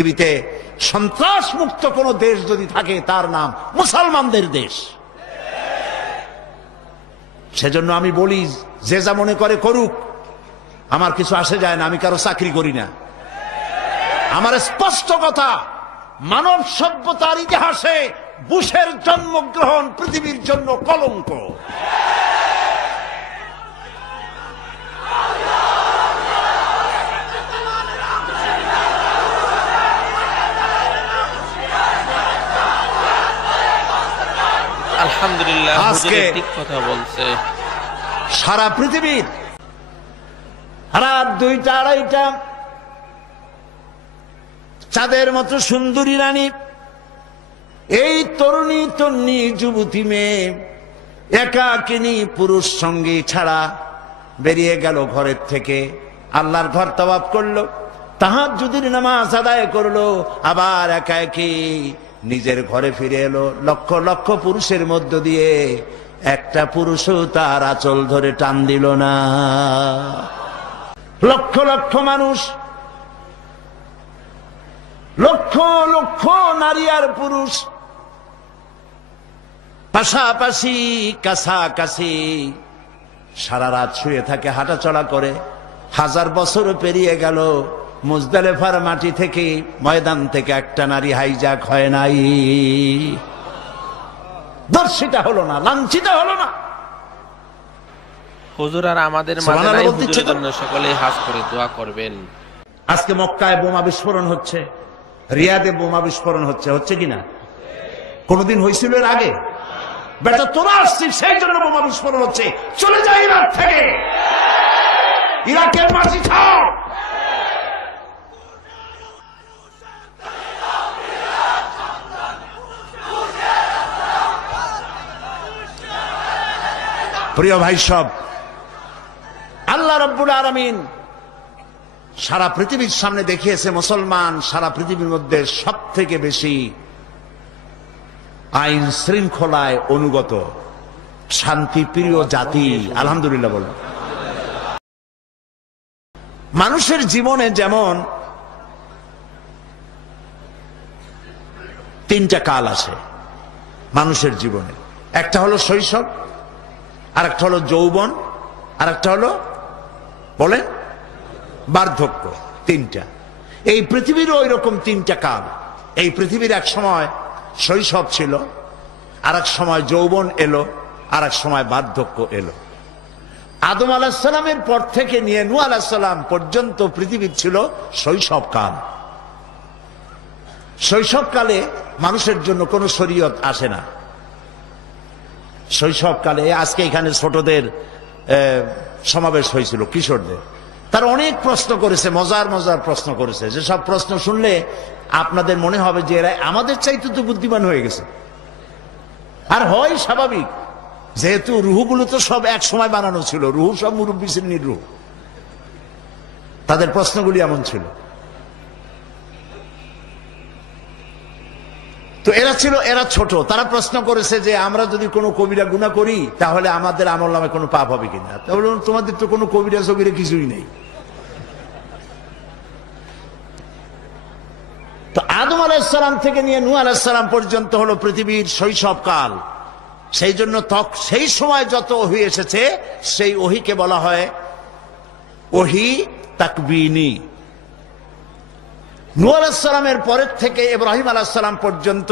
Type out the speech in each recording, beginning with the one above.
পৃথিবীতে সন্ত্রাস মুক্ত কোন দেশ যদি থাকে তার নাম মুসলমানদের দেশ। সেজন্য আমি বলি, যে যা মনে করে করুক, আমার কিছু আসে যায় না, আমি কারো চাকরি করি না। আমার স্পষ্ট কথা, মানব সভ্যতার ইতিহাসে বুশের জন্মগ্রহণ পৃথিবীর জন্য কলঙ্ক। আলহামদুলিল্লাহ, আজকে ঠিক কথা বলছে। সারা পৃথিবীর রাত 2টা-2:30 চাঁদের মতো সুন্দরী রানী, এই তরুণী তন্নি যুবতী মেয়ে একাকিনী পুরুষ সঙ্গী ছাড়া বেরিয়ে গেল ঘরের থেকে। আল্লাহর ঘর তাওয়াফ করলো, তাহাজ্জুদের নামাজ আদায় করলো, আবার একা একই নিজের ঘরে ফিরে এলো। লক্ষ লক্ষ পুরুষের মধ্য দিয়ে একটা পুরুষও তার আঁচল ধরে টান দিল না। লক্ষ লক্ষ মানুষ, লক্ষ লক্ষ নারী আর পুরুষ পাশাপাশি কাছাকাছি সারা রাত শুয়ে থাকে, হাঁটাচলা করে। 1000 বছর পেরিয়ে গেল, মুজদালেফার মাটি থেকে, ময়দান থেকে একটা নারী হাইজ্যাক হয় নাই, দর্শিত হলো না, লাঞ্ছিত হলো না। হুজুর আর আমাদের মাঝে নাই, হুজুরের জন্য সকলে হাজ করে দোয়া করবেন। আজকে মক্কায় বোমা বিস্ফোরণ হচ্ছে, রিয়াদে বোমা বিস্ফোরণ হচ্ছে, হচ্ছে কিনা? কোনদিন হয়েছিল এর আগে? বেটা তোরা আসছিস সেই জন্য বোমা বিস্ফোরণ হচ্ছে। চলে যায় ইরাক থেকে, ইরাকের মাটি ছাড়। প্রিয় ভাই সব, আল্লাহ রাব্বুল আলামিন সারা পৃথিবীর সামনে দেখিয়েছে মুসলমান সারা পৃথিবীর মধ্যে সব থেকে বেশি আইন শৃঙ্খলায় অনুগত, শান্তি প্রিয় জাতি। আলহামদুলিল্লাহ বলো। মানুষের জীবনে যেমন 3টা কাল আসে মানুষের জীবনে, একটা হলো শৈশব, আর একটা হলো যৌবন, আর একটা হলো বলেন বার্ধক্য। 3টা। এই পৃথিবীরও ওই রকম 3টা কাল। এই পৃথিবীর এক সময় শৈশব ছিল, আর এক সময় যৌবন এলো, আর এক সময় বার্ধক্য এলো। আদম আলাইহিস সালামের পর থেকে নিয়ে নূহ আলাইহিস সালাম পর্যন্ত পৃথিবীর ছিল শৈশব কাল। শৈশবকালে মানুষের জন্য কোনো শরীয়ত আসে না। শৈশবকালে আজকে এখানে ছোটদের সমাবেশ হয়েছিল, কিশোরদের, তারা অনেক প্রশ্ন করেছে, মজার মজার প্রশ্ন করেছে, যে সব প্রশ্ন শুনলে আপনাদের মনে হবে যে এরা আমাদের চাইতে তো বুদ্ধিমান হয়ে গেছে। আর হয় স্বাভাবিক, যেহেতু রুহগুলো তো সব এক সময় বানানো ছিল, রুহ সব মুরব্বী শ্রেণীর রুহ, তাদের প্রশ্নগুলি এমন ছিল। তো এরা ছোট, তারা প্রশ্ন করেছে যে আমরা যদি কোনো কবিরা গুনাহ করি তাহলে আমাদের আমল নামে কোনো পাপ হবে কিনা। তাহলে তোমাদের তো কোনো কবিরা সবিরা কিছুই নেই। তো আদম আলাইহিস সালাম থেকে নিয়ে নূহ আলাইহিস সালাম পর্যন্ত হলো পৃথিবীর শৈশবকাল। সেই জন্য সেই সময় যত ওহী এসেছে সেই ওহীকে বলা হয় ওহী তাকবীনী। নূহ আলাইহিস সালামের পরের থেকে ইব্রাহিম আলাইহিস সালাম পর্যন্ত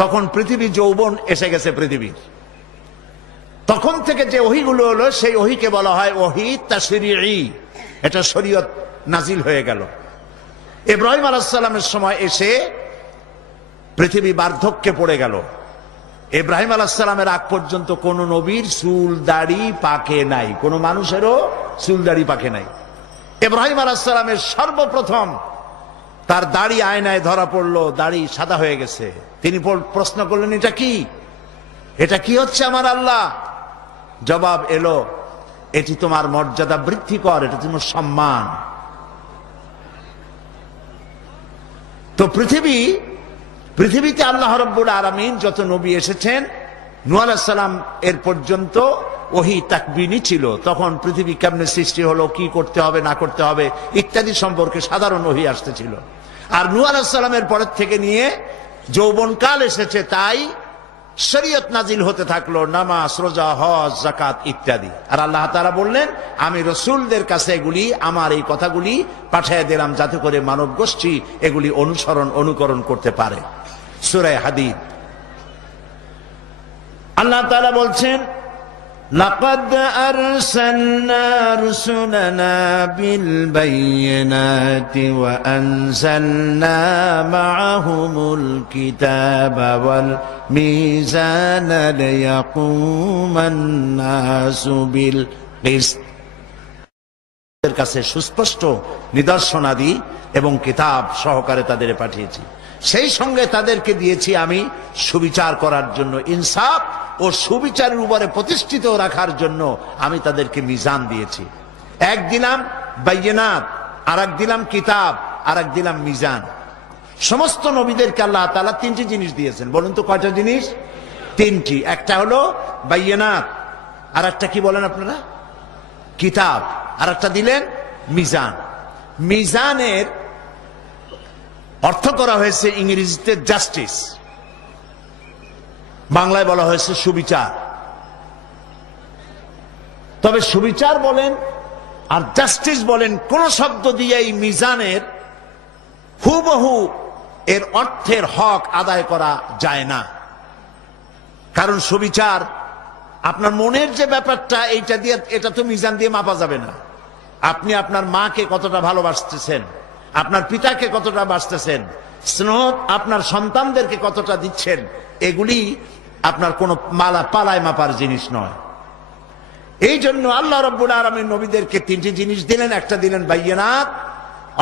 তখন পৃথিবী যৌবন এসে গেছে পৃথিবীর। তখন থেকে যে ওহীগুলো হলো সেই ওহীকে বলা হয় ওহী তাশরীঈ, এটা শরীয়ত নাজিল হয়ে গেল। ইব্রাহিম আলাইহিস সালামের সময় এসে পৃথিবী বার্ধক্যে পড়ে গেল। ইব্রাহিম আলাইহিস সালামের আগ পর্যন্ত কোন নবীর চুল দাড়ি পাকে নাই, কোন মানুষেরও চুল দাড়ি পাকে নাই। ইব্রাহিম আলাইহিস সালামের সর্বপ্রথম তার দাড়ি আয়নায় ধরা পড়লো, দাড়ি সাদা হয়ে গেছে। তিনি প্রশ্ন করলেন, এটা কি, এটা কি হচ্ছে আমার আল্লাহ? জবাব এলো, এটি তোমার মর্যাদা বৃদ্ধি কর, এটা তোমার সম্মান। তো পৃথিবীতে আল্লাহ রাব্বুল আলামিন যত নবী এসেছেন, নূহ আলাইহিস সালাম এর পর্যন্ত ওহী তাকবীনী ছিল। তখন পৃথিবী কেমনে সৃষ্টি হলো, কি করতে হবে না করতে হবে ইত্যাদি সম্পর্কে সাধারণ ওহী আসতেছিল। আর নূহ আলাইহিস সালামের পরের থেকে নিয়ে যৌবনকাল এসেছে, তাই শরীয়ত নাজিল হতে থাকলো, নামাজ, রোজা, হজ, যাকাত ইত্যাদি। আর আল্লাহ তাআলা বললেন, আমি রাসূলদের কাছে এগুলি, আমার এই কথাগুলি পাঠিয়ে দিলাম যাতে করে মানব গোষ্ঠী এগুলি অনুকরণ করতে পারে। সূরা হাদীদ আল্লাহ তাআলা বলছেন, লাকাদ আরসালনা রুসুলানা বিল বায়িনাতি ওয়া আনজালনা মাআহুমুল কিতাবা ওয়াল মিজানা লিয়াকুমান নাসু বিল কিসত। তাদের কাছে সুস্পষ্ট নিদর্শনাদি এবং কিতাব সহকারে তাদের পাঠিয়েছি, সেই সঙ্গে তাদেরকে দিয়েছি আমি সুবিচার করার জন্য, ইনসাফ ও সুবিচারের উপরে প্রতিষ্ঠিত রাখার জন্য আমি তাদেরকে মিজান দিয়েছি। এক দিলাম বাইয়িনাত, আর এক দিলাম কিতাব, আর এক দিলাম মিজান। সমস্ত নবীদেরকে আল্লাহ তাআলা তিনটি জিনিস দিয়েছেন। বলুন তো কয়টা জিনিস? তিনটি। একটা হলো বাইয়িনাত, আর একটা কি বলেন আপনারা? কিতাব। আর একটা দিলেন মিজান। মিজানের অর্থ করা হয়েছে ইংরেজিতে জাস্টিস, বাংলায় বলা হয়েছে সুবিচার। তবে সুবিচার বলেন আর জাস্টিস বলেন, কোন শব্দ দিয়ে এই মিজানের হুবহু এর অর্থের হক আদায় করা যায় না। কারণ সুবিচার আপনার মনের যে ব্যাপারটা, এইটা দিয়ে, এটা তো মিজান দিয়ে মাপা যাবে না। আপনি আপনার মাকে কতটা ভালোবাসতেছেন, আপনার পিতাকে কতটা বাসতেছেন, স্নেহ আপনার সন্তানদেরকে কতটা দিচ্ছেন, এগুলি আপনার কোনো পালায় মাপার জিনিস নয়। এই জন্য আল্লাহ রাব্বুল আলামিন নবীদেরকে তিনটি জিনিস দিলেন। একটা দিলেন বাইয়িনাত,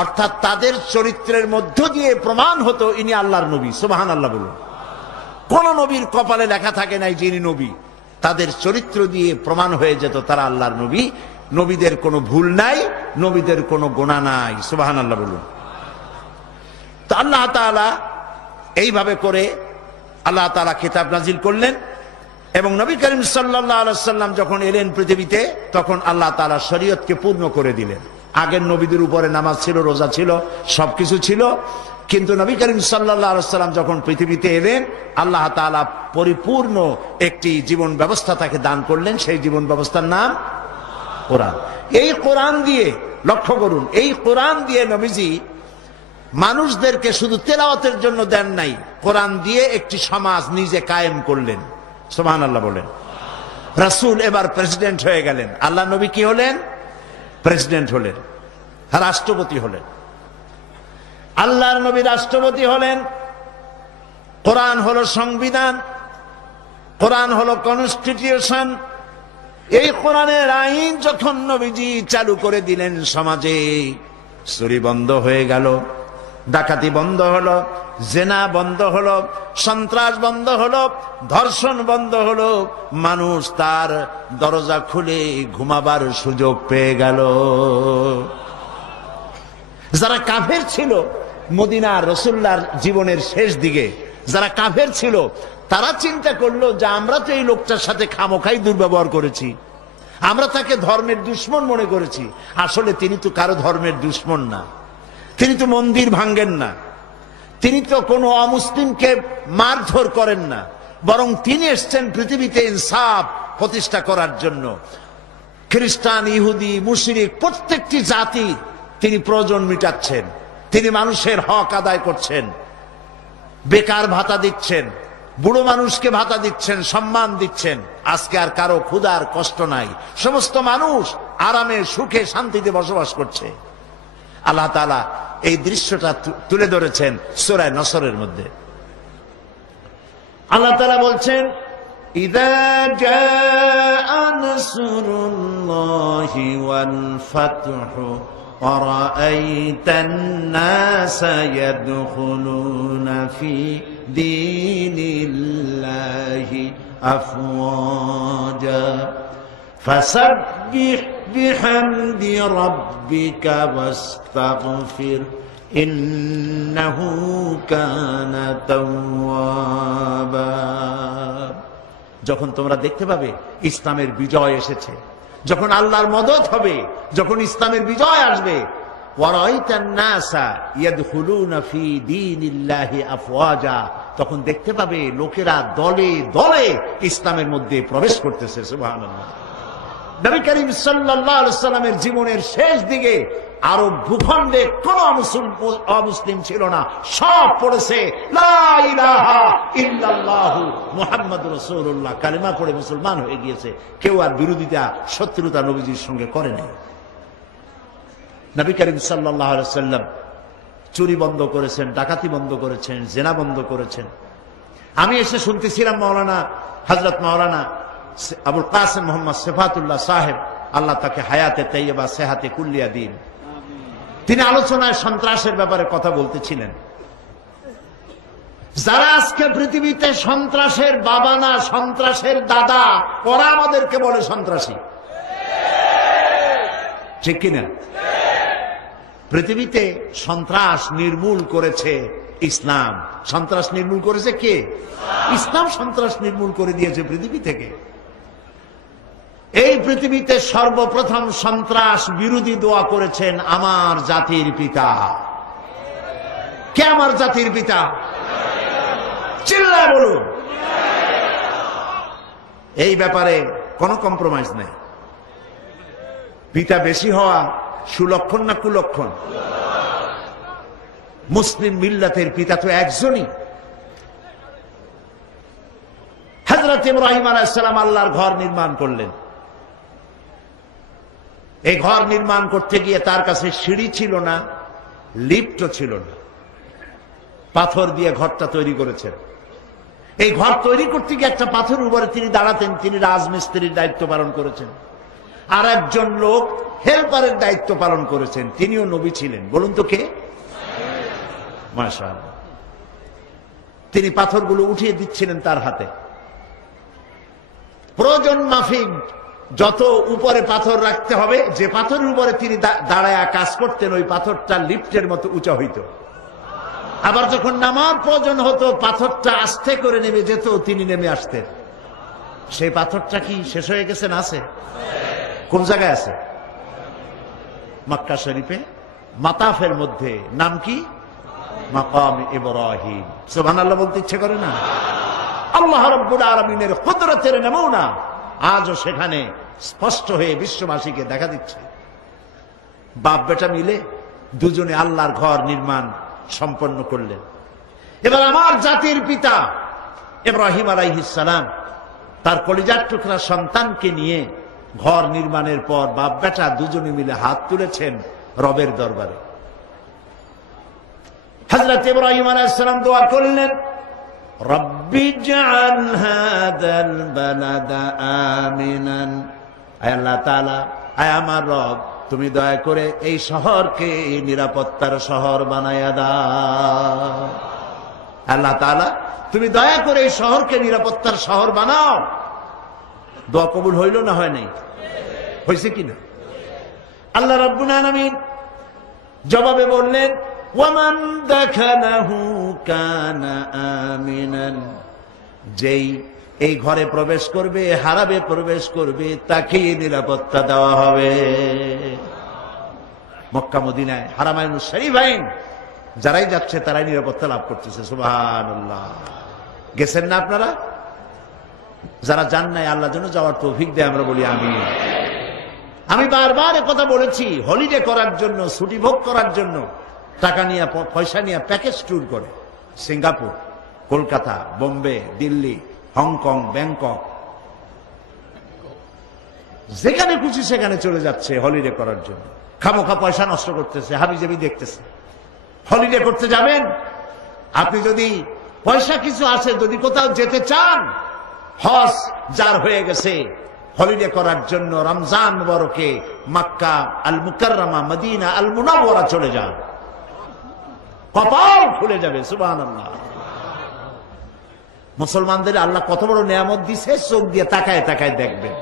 অর্থাৎ তাদের চরিত্রের মধ্য দিয়ে প্রমাণ হতো ইনি আল্লাহর নবী। সুবহানাল্লাহ বলুন। কোন নবীর কপালে লেখা থাকে নাই যিনি নবী, তাদের চরিত্র দিয়ে প্রমাণ হয়ে যেত তারা আল্লাহর নবী। নবীদের কোনো ভুল নাই, নবীদের কোনো গুনাহ নাই। সুবহানাল্লাহ বলুন। তো আল্লাহ তাআলা এইভাবে করে আল্লাহ তাআলা কিতাব নাজিল করলেন, এবং নবী করিম সাল্লাল্লাহু আলাইহি ওয়াসাল্লাম যখন এলেন পৃথিবীতে, তখন আল্লাহ তাআলা শরীয়তকে পূর্ণ করে দিলেন। আগের নবীদের উপরে নামাজ ছিল, রোজা ছিল, সবকিছু ছিল, কিন্তু নবী করিম সাল্লাল্লাহু আলাইহি ওয়াসাল্লাম যখন পৃথিবীতে এলেন, আল্লাহ তাআলা পরিপূর্ণ একটি জীবন ব্যবস্থা তাকে দান করলেন। সেই জীবন ব্যবস্থার নাম কোরআন। এই কোরআন দিয়ে, লক্ষ্য করুন, এই কোরআন দিয়ে নবীজি মানুষদেরকে শুধু তেলাওয়াতের জন্য দেন নাই, কোরআন দিয়ে একটি সমাজ নিজে কায়েম করলেন। সুবহানাল্লাহ বলেন। রাসূল এবার প্রেসিডেন্ট হয়ে গেলেন, আল্লাহ নবী কি হলেন? প্রেসিডেন্ট হলেন, রাষ্ট্রপতি হলেন। আল্লাহর নবী রাষ্ট্রপতি হলেন। কোরআন হলো সংবিধান, কোরআন হলো কনস্টিটিউশন। এই কোরআনের আইন যখন নবীজি চালু করে দিলেন, সমাজে চুরি বন্ধ হয়ে গেল, ডাকাতি বন্ধ হলো, জেনা বন্ধ হলো, সন্ত্রাস বন্ধ হলো, ধর্ষণ বন্ধ হলো, মানুষ তার দরজা খুলে ঘুমাবার সুযোগ পেয়ে গেল। যারা কাফের ছিল মদিনার রাসূলুল্লাহর জীবনের শেষ দিকে, যারা কাফের ছিল, তারা চিন্তা করলো যে আমরা তো এই লোকটার সাথে খামোখাই দুর্ব্যবহার করেছি, আমরা তাকে ধর্মের দুশমন মনে করেছি। আসলে তিনি তো কারো ধর্মের দুশমন না, তিনি তো মন্দির ভাঙ্গেন না, তিনি তো কোনো অমুসলিমকে মারধর করেন না, বরং তিনি এসছেন পৃথিবীতে ইনসাফ প্রতিষ্ঠা করার জন্য। খ্রিস্টান, ইহুদি, মুশরিক প্রত্যেকটি জাতি তিনি প্রয়োজন মিটাচ্ছেন, তিনি মানুষের হক আদায় করছেন, বেকার ভাতা দিচ্ছেন, বুড়ো মানুষকে ভাতা দিচ্ছেন, সম্মান দিচ্ছেন। আজকে আর কারো ক্ষুধার কষ্ট নাই, সমস্ত মানুষ আরামে সুখে শান্তিতে বসবাস করছে। আল্লাহ তাআলা এই দৃশ্যটা তুলে ধরেছেন সূরা নসরের মধ্যে। আল্লাহ তাআলা বলছেন, ইযা জাআ নাসরুল্লাহি ওয়াল ফাতহু ওয়া রাআইতান নাসা ইয়াদখুলুনা ফি দীনিল্লাহি আফওয়াজা ফাসাব্বিহ বিহামদি রাব্বিকা ওয়াস্তাগফির ইন্নাহু কানা তাওয়াবা। যখন তোমরা দেখতে পাবে ইসলামের বিজয় এসেছে, যখন আল্লাহর মদদ হবে, যখন ইসলামের বিজয় আসবে, ওয়ারাইতান নাসা ইয়াদখুলুনা ফি দীনিল্লাহি আফওয়াজা, তখন দেখতে পাবে লোকেরা দলে দলে ইসলামের মধ্যে প্রবেশ করতেছে। সুবহানাল্লাহ। নবী করিম সাল্লাল্লাহু আলাইহি ওয়াসাল্লামের জীবনের শেষ দিকে আরব ভূখণ্ডে কোন অমুসলিম ছিল না, সব পড়েছে লা ইলাহা ইল্লাল্লাহু মুহাম্মাদুর রাসূলুল্লাহ, কালেমা পড়ে মুসলমান হয়ে গিয়েছে। কেউ আর বিরোধিতা শত্রুতা নবীজির সঙ্গে করে নাই। নবী করিম সাল্লাল্লাহু আলাইহি ওয়াসাল্লাম চুরি বন্ধ করেছেন, ডাকাতি বন্ধ করেছেন, জেনা বন্ধ করেছেন। আমি এসে শুনতেছিলাম মাওলানা হযরত মাওলানা আবুল কাসেম মোহাম্মদ সিফাতুল্লাহ সাহেব, আল্লাহ তাকে হায়াতে তাইয়্যিবা সেহাতে কুল্লিয়া দিন, তিনি আলোচনায় সন্ত্রাসের ব্যাপারে কথা বলতেছিলেন। যারা আজকে পৃথিবীতে সন্ত্রাসের বাবা না, সন্ত্রাসের দাদা, ওরা আমাদেরকে বলে সন্ত্রাসী, ঠিক কিনা? পৃথিবীতে সন্ত্রাস নির্মূল করেছে ইসলাম। সন্ত্রাস নির্মূল করেছে কে? ইসলাম সন্ত্রাস নির্মূল করে দিয়েছে পৃথিবী থেকে। এই পৃথিবীতে সর্বপ্রথম সন্ত্রাস বিরোধী দোয়া করেছেন আমার জাতির পিতা। কে আমার জাতির পিতা? চিল্লায় বলুন। এই ব্যাপারে কোনো কম্প্রোমাইজ নেই। পিতা বেশি হওয়া সুলক্ষণ না কুলক্ষণ? মুসলিম মিল্লাতের পিতা তো একজনই। হযরত ইব্রাহিম আলাইহিস সালাম আল্লাহর ঘর নির্মাণ করলেন। এই ঘর নির্মাণ করতে গিয়ে তার কাছে সিঁড়ি ছিল না, লিফটও ছিল না, পাথর দিয়ে ঘরটা তৈরি করেছেন। এই ঘর তৈরি করতে গিয়ে একটা পাথরের উপরে তিনি দাঁড়াতেন, তিনি রাজমিস্ত্রির দায়িত্ব পালন করেছেন। আর একজন লোক হেল্পারের দায়িত্ব পালন করেছেন, তিনিও নবী ছিলেন। বলুন তো কে? মাশাআল্লাহ। তিনি পাথরগুলো উঠিয়ে দিচ্ছিলেন তার হাতে। প্রয়োজন মাফিক যত উপরে পাথর রাখতে হবে, যে পাথরের উপরে তিনি দাঁড়ায় কাজ করতেন, ওই পাথরটা লিফটের মতো উঁচা হইত। আবার যখন নামার প্রয়োজন হতো, পাথরটা আস্তে করে নেমে যেত, তিনি নেমে আসতেন। সেই পাথরটা কি শেষ হয়ে গেছে না আছে? কোন জায়গায় আছে? মক্কা শরীফে মাতাফের মধ্যে। নাম কি? মাকাম ইব্রাহিম। সুবহানাল্লাহ বলতে ইচ্ছে করে না? আল্লাহ রাব্বুল আলামিনের কুদরতের নমুনা আজও সেখানে স্পষ্ট হয়ে বিশ্ববাসীকে দেখা দিচ্ছে। বাপ বেটা মিলে দুজনে আল্লাহর ঘর নির্মাণ সম্পন্ন করলেন। এবার আমার জাতির পিতা ইব্রাহিম আলাইহিস সালাম তার কলিজার টুকরা সন্তানকে নিয়ে ঘর নির্মাণের পর বাপ বেটা দুজনে মিলে হাত তুলেছেন রবের দরবারে। হযরত ইব্রাহিম আলাইহিস সালাম দোয়া করলেন, রব্বি জাআল হাযাল বালাদা আমিনান। আয় আল্লাহ তাআলা, আয় আমার রব, তুমি দয়া করে এই শহরকে নিরাপত্তার শহর বানায়া দাও। আল্লাহ তাআলা, তুমি দয়া করে এই শহরকে নিরাপত্তার শহর বানাও। দোয়া কবুল হইল না হয় নাই? হয়েছে কিনা? আল্লাহ রাব্বুল আলামিন জবাবে বললেন, ওয়ামান দাখালাহু কানা আমিনান। যেই এই ঘরে প্রবেশ করবে, হারাবে প্রবেশ করবে, তাকে নিরাপত্তা দেওয়া হবে। মক্কা মদিনায় হারামাইন শরীফাইন যারাই যাচ্ছে তারাই নিরাপত্তা লাভ করতেছে। সুবহানাল্লাহ। গেছেন না আপনারা? যারা যান নাই, আল্লাহ যেন যাওয়ার তৌফিক দেয়, আমরা বলি আমিন। আমি বারবার কথা বলেছি, হলিডে করার জন্য, ছুটি ভোগ করার জন্য টাকা নিয়ে পয়সা নিয়ে প্যাকেজ ট্যুর করে Singapore, Kolkata, Bombay, Delhi, Hong Kong, Bangkok, যেখানে খুশি সেখানে চলে যাচ্ছে হলিডে করার জন্য। খামোখা পয়সা নষ্ট করতেছে, হাবিজাবি দেখতেছে। হলিডে করতে যাবেন, আপনি যদি পয়সা কিছু আছে, যদি কোথাও যেতে চান, হজ যার হয়ে গেছে হলিডে করার জন্য রমজান মুবারকে মক্কা আল মুকাররমা, মদিনা আল মুনাওয়ারা চলে যান, কপাল খুলে যাবে। সুবহানাল্লাহ। মুসলমানদের আল্লাহ কত বড় নিয়ামত দিছে, চোখ দিয়ে তাকায় তাকায় দেখবেন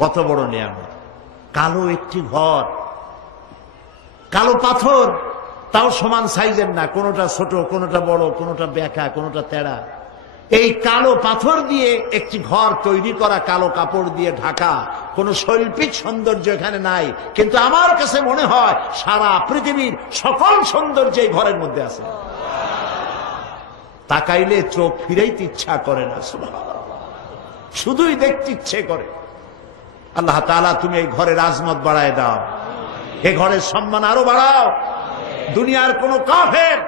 কত বড় নিয়ামত। কালো একটি ঘর, কালো পাথর, তাও সমান সাইজের না, কোনোটা ছোট, কোনোটা বড়, কোনোটা বেঁকা, কোনোটা তেড়া। এই কালো পাথর দিয়ে একটি ঘর তৈরি করা, কালো কাপড় দিয়ে ঢাকা, কোন শৈল্পিক সৌন্দর্য এখানে নাই, কিন্তু আমার কাছে মনে হয় সারা পৃথিবীর সকল সৌন্দর্য এই ঘরের মধ্যে আছে। তাকাইলে চোখ ফিরাইতে ইচ্ছা করে না, সুবহানাল্লাহ, শুধুই দেখতে ইচ্ছে করে। আল্লাহ তাআলা তুমি এই ঘরের আজমত বাড়ায় দাও, এই ঘরের সম্মান আরো বাড়াও। দুনিয়ার কোন কাফের,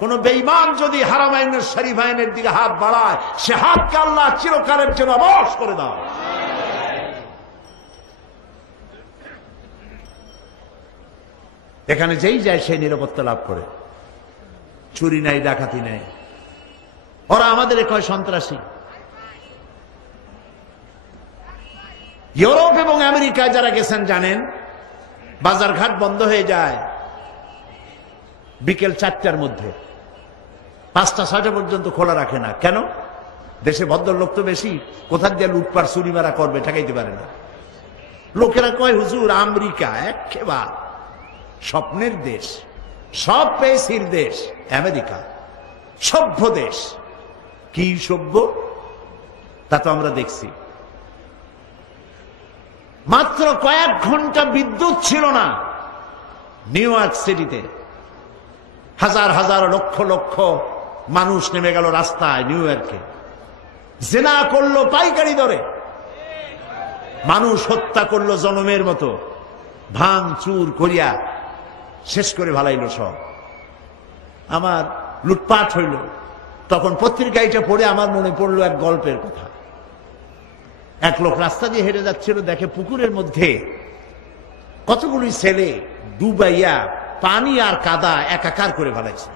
কোন বেঈমান যদি হারামাইনের শরীফাইনের দিকে হাত বাড়ায়, সে হাতকে আল্লাহ চিরকালের জন্য অবশ করে দাও। এখানে যেই যায় সেই নিরাপত্তা লাভ করে, চুরি নাই, ডাকাতি নাই। ওরা আমাদের কয় সন্ত্রাসী। ইউরোপ এবং আমেরিকায় যারা গেছেন জানেন, বাজার ঘাট বন্ধ হয়ে যায় বিকেল 4টার মধ্যে, 5টা 6টা পর্যন্ত খোলা রাখে না। কেন? দেশে ভদ্রলোক তো বেশি, কোথা দিয়ে লুটপাট চুরি মারা করবে, ঠেকাইতে পারে না। লোকেরা কয় হুজুর আমেরিকা একেবারে স্বপ্নের দেশ, সব পেয়েছির দেশ আমেরিকা, সভ্য দেশ। কি সভ্য তা তো আমরা দেখছি। মাত্র কয়েক ঘন্টা বিদ্যুৎ ছিল না নিউ ইয়র্ক সিটিতে, হাজার হাজার লক্ষ লক্ষ মানুষ নেমে গেল রাস্তায় নিউ ইয়র্কে, জেনা করলো পাইকারি দরে, মানুষ হত্যা করলো জনমের মতো, ভাঙ চুর করিয়া শেষ করে ভালাইল সব। আমার লুটপাট হইল। তখন পত্রিকাটা পড়ে আমার মনে পড়লো এক গল্পের কথা। এক লোক রাস্তা দিয়ে হেঁটে যাচ্ছিল, দেখে পুকুরের মধ্যে কতগুলি ছেলে ডুবাইয়া পানি আর কাদা একাকার করে ফেলাইছে,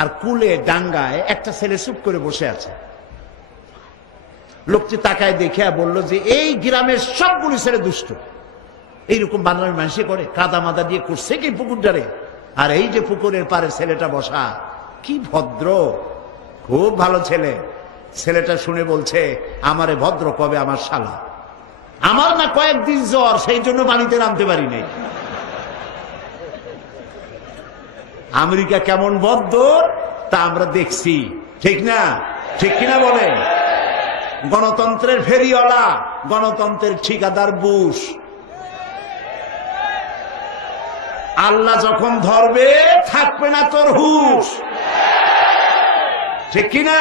আর কুলে ডাঙ্গায় একটা ছেলে চুপ করে বসে আছে। লোকটি তাকায় দেখে বলল যে এই গ্রামের সবগুলি ছেলে দুষ্ট, এইরকম বাংলার মানুষে করে, কাদা মাদা দিয়ে করছে কি পুকুরটারে, আর এই যে পুকুরের পারে ছেলেটা বসা, কি ভদ্র, খুব ভালো ছেলে। ছেলেটা শুনে বলছে, আমারে ভদ্র কবে আমার শালা, আমার না কয়েকদিন জ্বর, সেই জন্য পানিতে নামতে পারি নাই। আমেরিকা কেমন ভদ্র তা আমরা দেখছি, ঠিক না? ঠিক কিনা বলেন? গণতন্ত্রের ফেরিওয়ালা, গণতন্ত্রের ঠিকাদার বুশ। আল্লাহ যখন ধরবে থাকবে না তোর হুশ, ঠিক কিনা?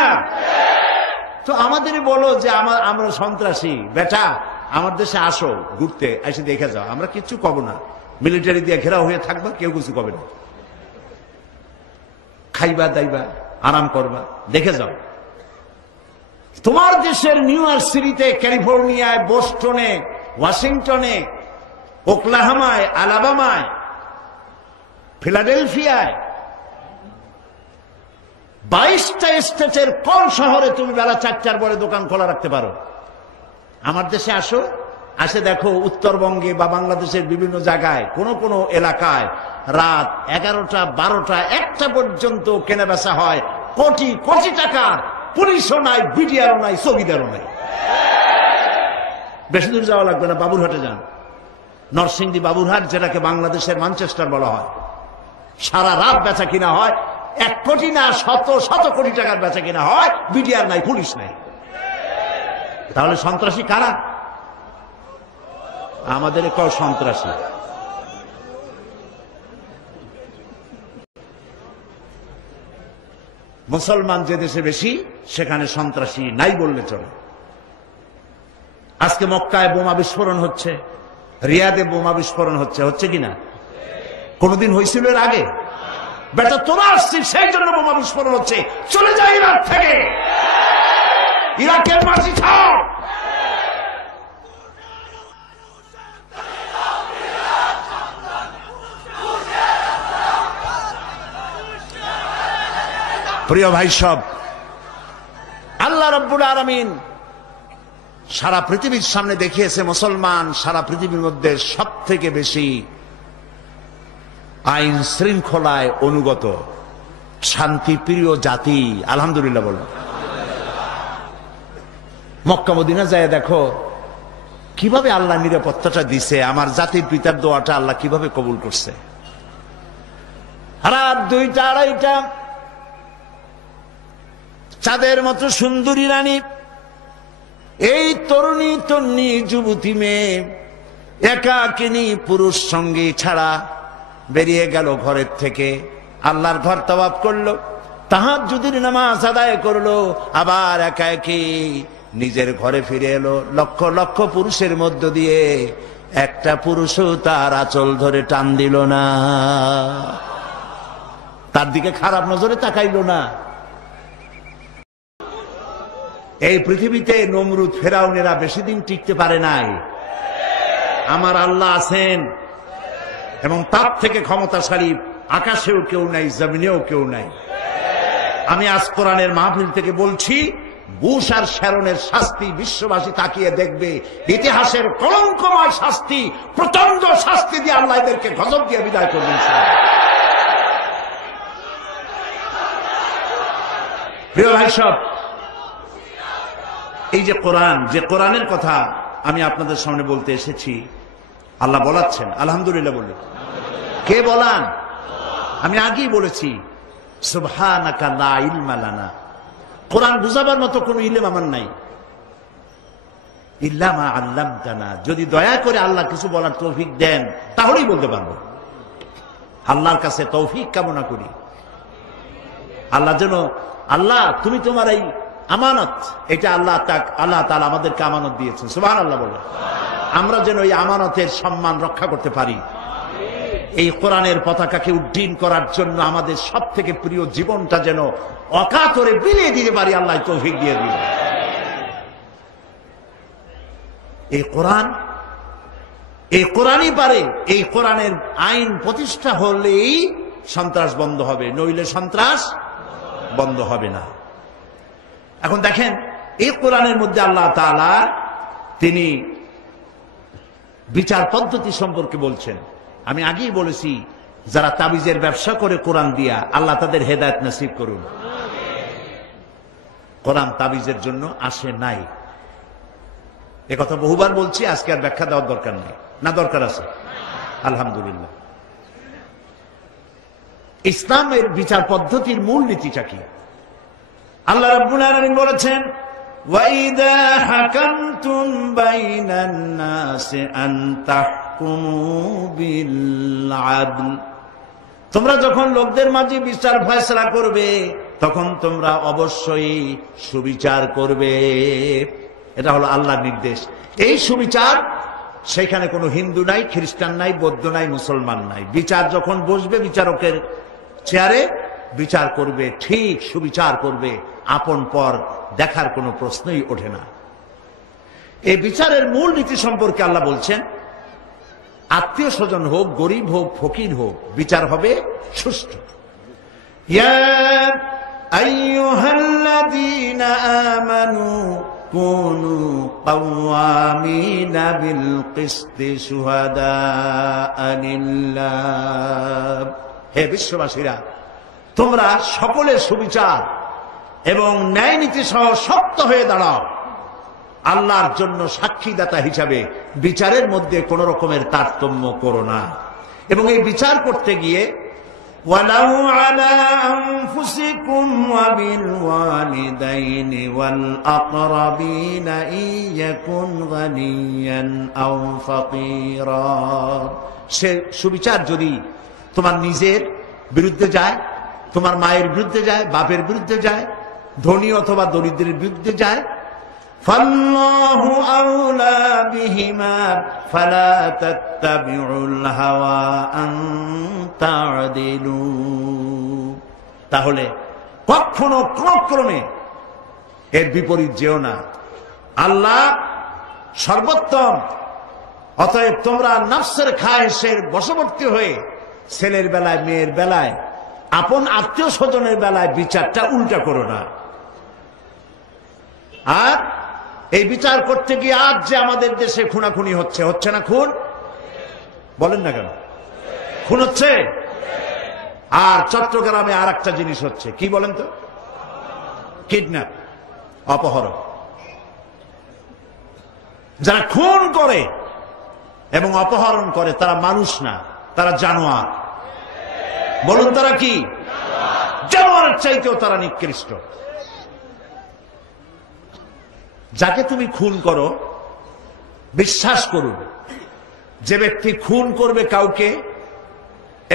তো আমাদের বলো যে আমরা সন্ত্রাসী, বেটা আমার দেশে আসো ঘুরতে, এসে দেখে যাও, আমরা কিচ্ছু কব না, মিলিটারি দিয়ে ঘেরাও হয়ে থাকবা, কেউ কিছু কবে না, খাইবা দাইবা আরাম করবা, দেখে যাও। তোমার দেশের নিউ ইয়র্ক সিটিতে, ক্যালিফোর্নিয়ায়, বোস্টনে, ওয়াশিংটনে, ওকলাহামায়, আলাবামায়, ফিলাডেলফিয়ায়, 22টা স্টেটের কোন শহরে তুমি বেলা 4টার পরে দোকান খোলা রাখতে পারো? আমার দেশে আসো, আসে দেখো উত্তরবঙ্গে বা বাংলাদেশের বিভিন্ন জায়গায় কোন কোন এলাকায় রাত 11টা, 12টা, 1টা পর্যন্ত কেনা বেচা হয় কোটি কোটি টাকা। পুলিশও নাই, বিডিআরও নাই, চৌকিদারও নাই। বেশি দূর যাওয়া লাগবে না, বাবুরহাটে যান। নরসিংদী বাবুরহাট, যেটাকে বাংলাদেশের ম্যানচেস্টার বলা হয়, সারা রাত বেচা কিনা হয়, 1 কোটি না শত শত কোটি টাকার বেচা কিনা হয়, বিডিআর নাই, পুলিশ নাই। তাহলে সন্ত্রাসী কারা? আমাদের কেউ সন্ত্রাসী। মুসলমান যে দেশে বেশি, সেখানে সন্ত্রাসী নাই বললে চলে। আজকে মক্কায় বোমা বিস্ফোরণ হচ্ছে, রিয়াদে বোমা বিস্ফোরণ হচ্ছে, হচ্ছে কিনা? কোনদিন হয়েছিল এর আগে? বেটা তোরা আসছিস সেই জন্য বোমা বিস্ফোরণ হচ্ছে। চলে যায় ইরাক থেকে, ইরাকের মাটি ছাড়। প্রিয় ভাই সব, আল্লাহ রাব্বুল আলামিন সারা পৃথিবীর সামনে দেখিয়েছে মুসলমান সারা পৃথিবীর মধ্যে সব থেকে বেশি আইন শৃঙ্খলায় অনুগত, শান্তিপ্রিয় জাতি। আলহামদুলিল্লাহ বলো। মক্কা মদিনা যায় দেখো কিভাবে আল্লাহ নিরাপত্তাটা দিছে, আমার জাতির পিতার দোয়াটা আল্লাহ কিভাবে কবুল করছে। রাত 2টা, 2:30, চাঁদের মতো সুন্দরী রানী, এই তরুণী তন্নি যুবতী মেয়ে একাকিনী পুরুষ সঙ্গী ছাড়া বেরিয়ে গেল ঘরের থেকে, আল্লাহর ঘর তওয়াফ করলো, তাহাজ্জুদের নামাজ আদায় করলো, আবার একা একই নিজের ঘরে ফিরে এলো। লক্ষ লক্ষ পুরুষের মধ্য দিয়ে একটা পুরুষও তার আঁচল ধরে টান দিল না, তার দিকে খারাপ নজরে তাকাইল না। এই পৃথিবীতে নমরুদ ফেরাউনেরা বেশি দিন টিকতে পারে নাই। আমার আল্লাহ আছেন এবং তার থেকে ক্ষমতাশালী আকাশেও কেউ নাই, জমিনেও কেউ নাই। আমি আজ কোরআনের মাহফিল থেকে বলছি, বুশ আর শ্যারনের শাস্তি বিশ্ববাসী তাকিয়ে দেখবে, ইতিহাসের কলঙ্কময় শাস্তি, প্রচন্ড শাস্তি দিয়ে আল্লাহ এদেরকে গজব দিয়ে বিদায় করবেন। প্রিয় ভাই সব, এই যে কোরআন, যে কোরআনের কথা আমি আপনাদের সামনে বলতে এসেছি, আল্লাহ বলাচ্ছেন, আলহামদুলিল্লাহ বললেন। কে বলান? আমি আগেই বলেছি, সুবহানাকা লা ইলমা লানা। কোরআন বুঝাবার মতো কোনো ইলম আমার নাই, ইল্লা মা আল্লামতানা। যদি দয়া করে আল্লাহ কিছু বলার তৌফিক দেন তাহলেই বলতে পারবো। আল্লাহর কাছে তৌফিক কামনা করি, আল্লাহ যেন, আল্লাহ তুমি তোমার এই আমানত, এটা আল্লাহ তাআলা আমাদেরকে আমানত দিয়েছেন, সুবহানাল্লাহ বলে, আমরা যেন এই আমানতের সম্মান রক্ষা করতে পারি। এই কোরআনের পতাকাকে উড্ডীন করার জন্য আমাদের সব থেকে প্রিয় জীবনটা যেন অকাতরে বিলিয়ে দিতে পারি, আল্লাহ তৌফিক দিয়ে দিবেন। এই কোরআনই পারে, এই কোরআনের আইন প্রতিষ্ঠা হলেই সন্ত্রাস বন্ধ হবে, নইলে সন্ত্রাস বন্ধ হবে না। এখন দেখেন, এই কোরআনের মধ্যে আল্লাহ তাআলা তিনি বিচার পদ্ধতি সম্পর্কে বলছেন। আমি আগেই বলেছি, যারা তাবিজের ব্যবসা করে কোরআন দিয়া, আল্লাহ তাদের হেদায়েত নসিব করুন। কোরআন তাবিজের জন্য আসে নাই, একথা বহুবার বলছি, আজকে আর ব্যাখ্যা দেওয়ার দরকার নেই। না দরকার আছে? আলহামদুলিল্লাহ। ইসলামের বিচার পদ্ধতির মূল নীতিটা কি? আল্লাহ রাব্বুল আলামিন বলেছেন, ওয়াইদা হাকামতুম বাইনান নাসি আন তাহকুমু বিল আদল। তোমরা যখন লোকদের মাঝে বিচার ফয়সালা করবে, তখন তোমরা অবশ্যই সুবিচার করবে। এটা হলো আল্লাহর নির্দেশ। এই সুবিচার, সেখানে কোনো হিন্দু নাই, খ্রিস্টান নাই, বৌদ্ধ নাই, মুসলমান নাই। বিচার যখন বসবে বিচারকের চেয়ারে, বিচার করবে, ঠিক সুবিচার করবে, আপন পর দেখার কোনো প্রশ্নই ওঠে না। এই বিচারের মূল নীতি সম্পর্কে আল্লাহ বলছেন, আত্মীয় স্বজন হোক, গরিব হোক, ফকির হোক, বিচার হবে সুষ্ঠু। ইয়া আইয়ুহাল্লাযীনা আমানু কুনু কাওয়ামিনা বিল কিসতি শুহাদাআ লিল্লাহ। হে বিশ্ববাসীরা, তোমরা সকলে সুবিচার এবং ন্যায় নীতি সহ শক্ত হয়ে দাঁড়াও, আল্লাহর জন্য সাক্ষীদাতা হিসাবে। বিচারের মধ্যে কোন রকমের তারতম্য করো না। এবং এই বিচার করতে গিয়ে, ওয়ালাউ আলা আনফুসিকুম ওয়া বিল ওয়ালিদাইনি ওয়াল আকরাবিনা ইয়াকুন গানিয়ান আও ফাকিরা। সে সুবিচার যদি তোমার নিজের বিরুদ্ধে যায়, তোমার মায়ের বিরুদ্ধে যায়, বাপের বিরুদ্ধে যায়, ধনী অথবা দরিদ্রের বিরুদ্ধে যায়, ফাল্লাহু আউলা বিহিমা ফালা তাত্তাবিউল হাওয়া আন তা'দিলু। তাহলে কখনো ক্রমে এর বিপরীত যেও না। আল্লাহ সর্বোত্তম, অতএব তোমরা নফসের খায়েশের বশবর্তী হয়ে ছেলের বেলায়, মেয়ের বেলায়, আপন আত্মীয় স্বজনের বেলায় বিচারটা উল্টা করো না। আর এই বিচার করতে গিয়ে আজ যে আমাদের দেশে খুনাখুনি হচ্ছে, হচ্ছে না খুন? বলেন না কেন? খুন হচ্ছে। আর চট্টগ্রামে আর একটা জিনিস হচ্ছে, কি বলেন তো? কিডন্যাপ, অপহরণ। যারা খুন করে এবং অপহরণ করে তারা মানুষ না, তারা জানোয়ার। বলুন তারা কি? জানোয়ারের চাইতেও তারা নিকৃষ্ট। যাকে তুমি খুন করো, বিশ্বাস করুন যে ব্যক্তি খুন করবে কাউকে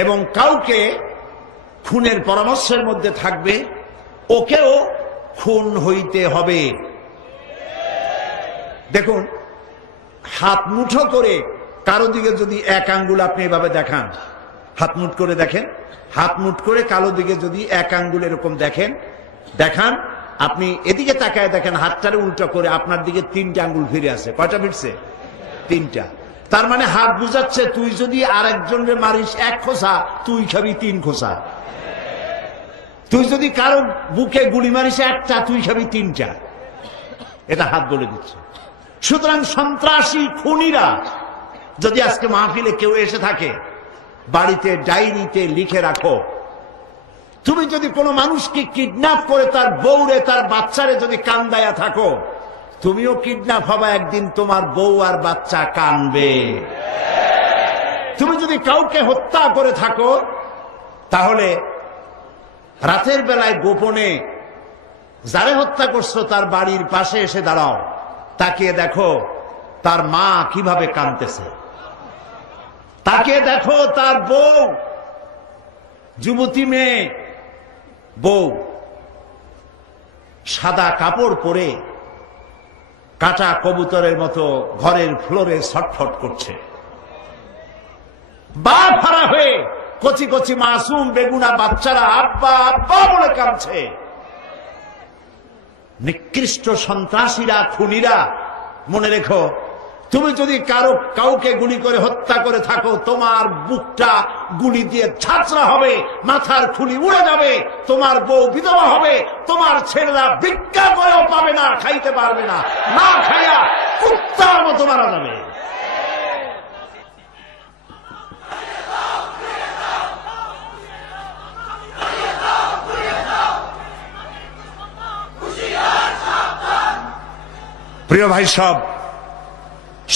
এবং কাউকে খুনের পরামর্শের মধ্যে থাকবে, ওকেও খুন হইতে হবে। দেখুন, হাত মুঠো করে কারো দিকে যদি এক আঙ্গুল আপনি এভাবে দেখান, হাত মুঠ করে দেখেন, হাত মুঠ করে কালো দিকে যদি এক আঙ্গুল এরকম দেখান, আপনি এদিকে তাকায় দেখেন, হাতটারে উল্টো করে আপনার দিকে 3টা আঙ্গুল ফিরে আসে। কয়টা ফিরছে? 3টা। তার মানে হাত বুঝাচ্ছে তুই যদি আরেকজনের মারিস 1 খোসা, তুই খাবি 3 খোসা। তুই যদি কারো বুকে গুলি মারিস 1টা, তুই খাবি 3টা। এটা হাত বলে দিচ্ছে। সুতরাং সন্ত্রাসী খুনিরা যদি আজকে মাহফিলে কেউ এসে থাকে, বাড়িতে ডায়েরিতে লিখে রাখো, তুমি যদি কোনো মানুষকে কিডন্যাপ করে তার বউরে তার বাচ্চারে যদি কান্দায়া থাকো, তুমিও কিডন্যাপ হবা একদিন, তোমার বউ আর বাচ্চা কানবে। তুমি যদি কাউকে হত্যা করে থাকো, তাহলে রাতের বেলায় গোপনে যারে হত্যা করছো তার বাড়ির পাশে এসে দাঁড়াও, তাকিয়ে দেখো তার মা কিভাবে কাঁদতেছে, তাকিয়ে দেখো তার বউ, যুবতী মেয়ে বউ সাদা কাপড় পরে কাটা কবুতরের মতো ঘরের ফ্লোরে ছটফট করছে, বাপ হারা হয়ে কচি কচি মাসুম বেগুনা বাচ্চারা আব্বা আব্বা বলে কাঁদছে। নিকৃষ্ট সন্ত্রাসীরা খুনিরা, মনে রেখো, তুমি যদি কাউকে গুলি করে হত্যা করে থাকো, তোমার বুকটা গুলি দিয়ে ছাঁচড়া হবে, মাথার খুলি উড়ে যাবে, তোমার বউ বিধবা হবে, তোমার ছেলেরা ভিক্ষা করেও পাবে না, খাইতে পারবে না, না খাইয়া কুত্তার মতো মারা যাবে। প্রিয় ভাই সব,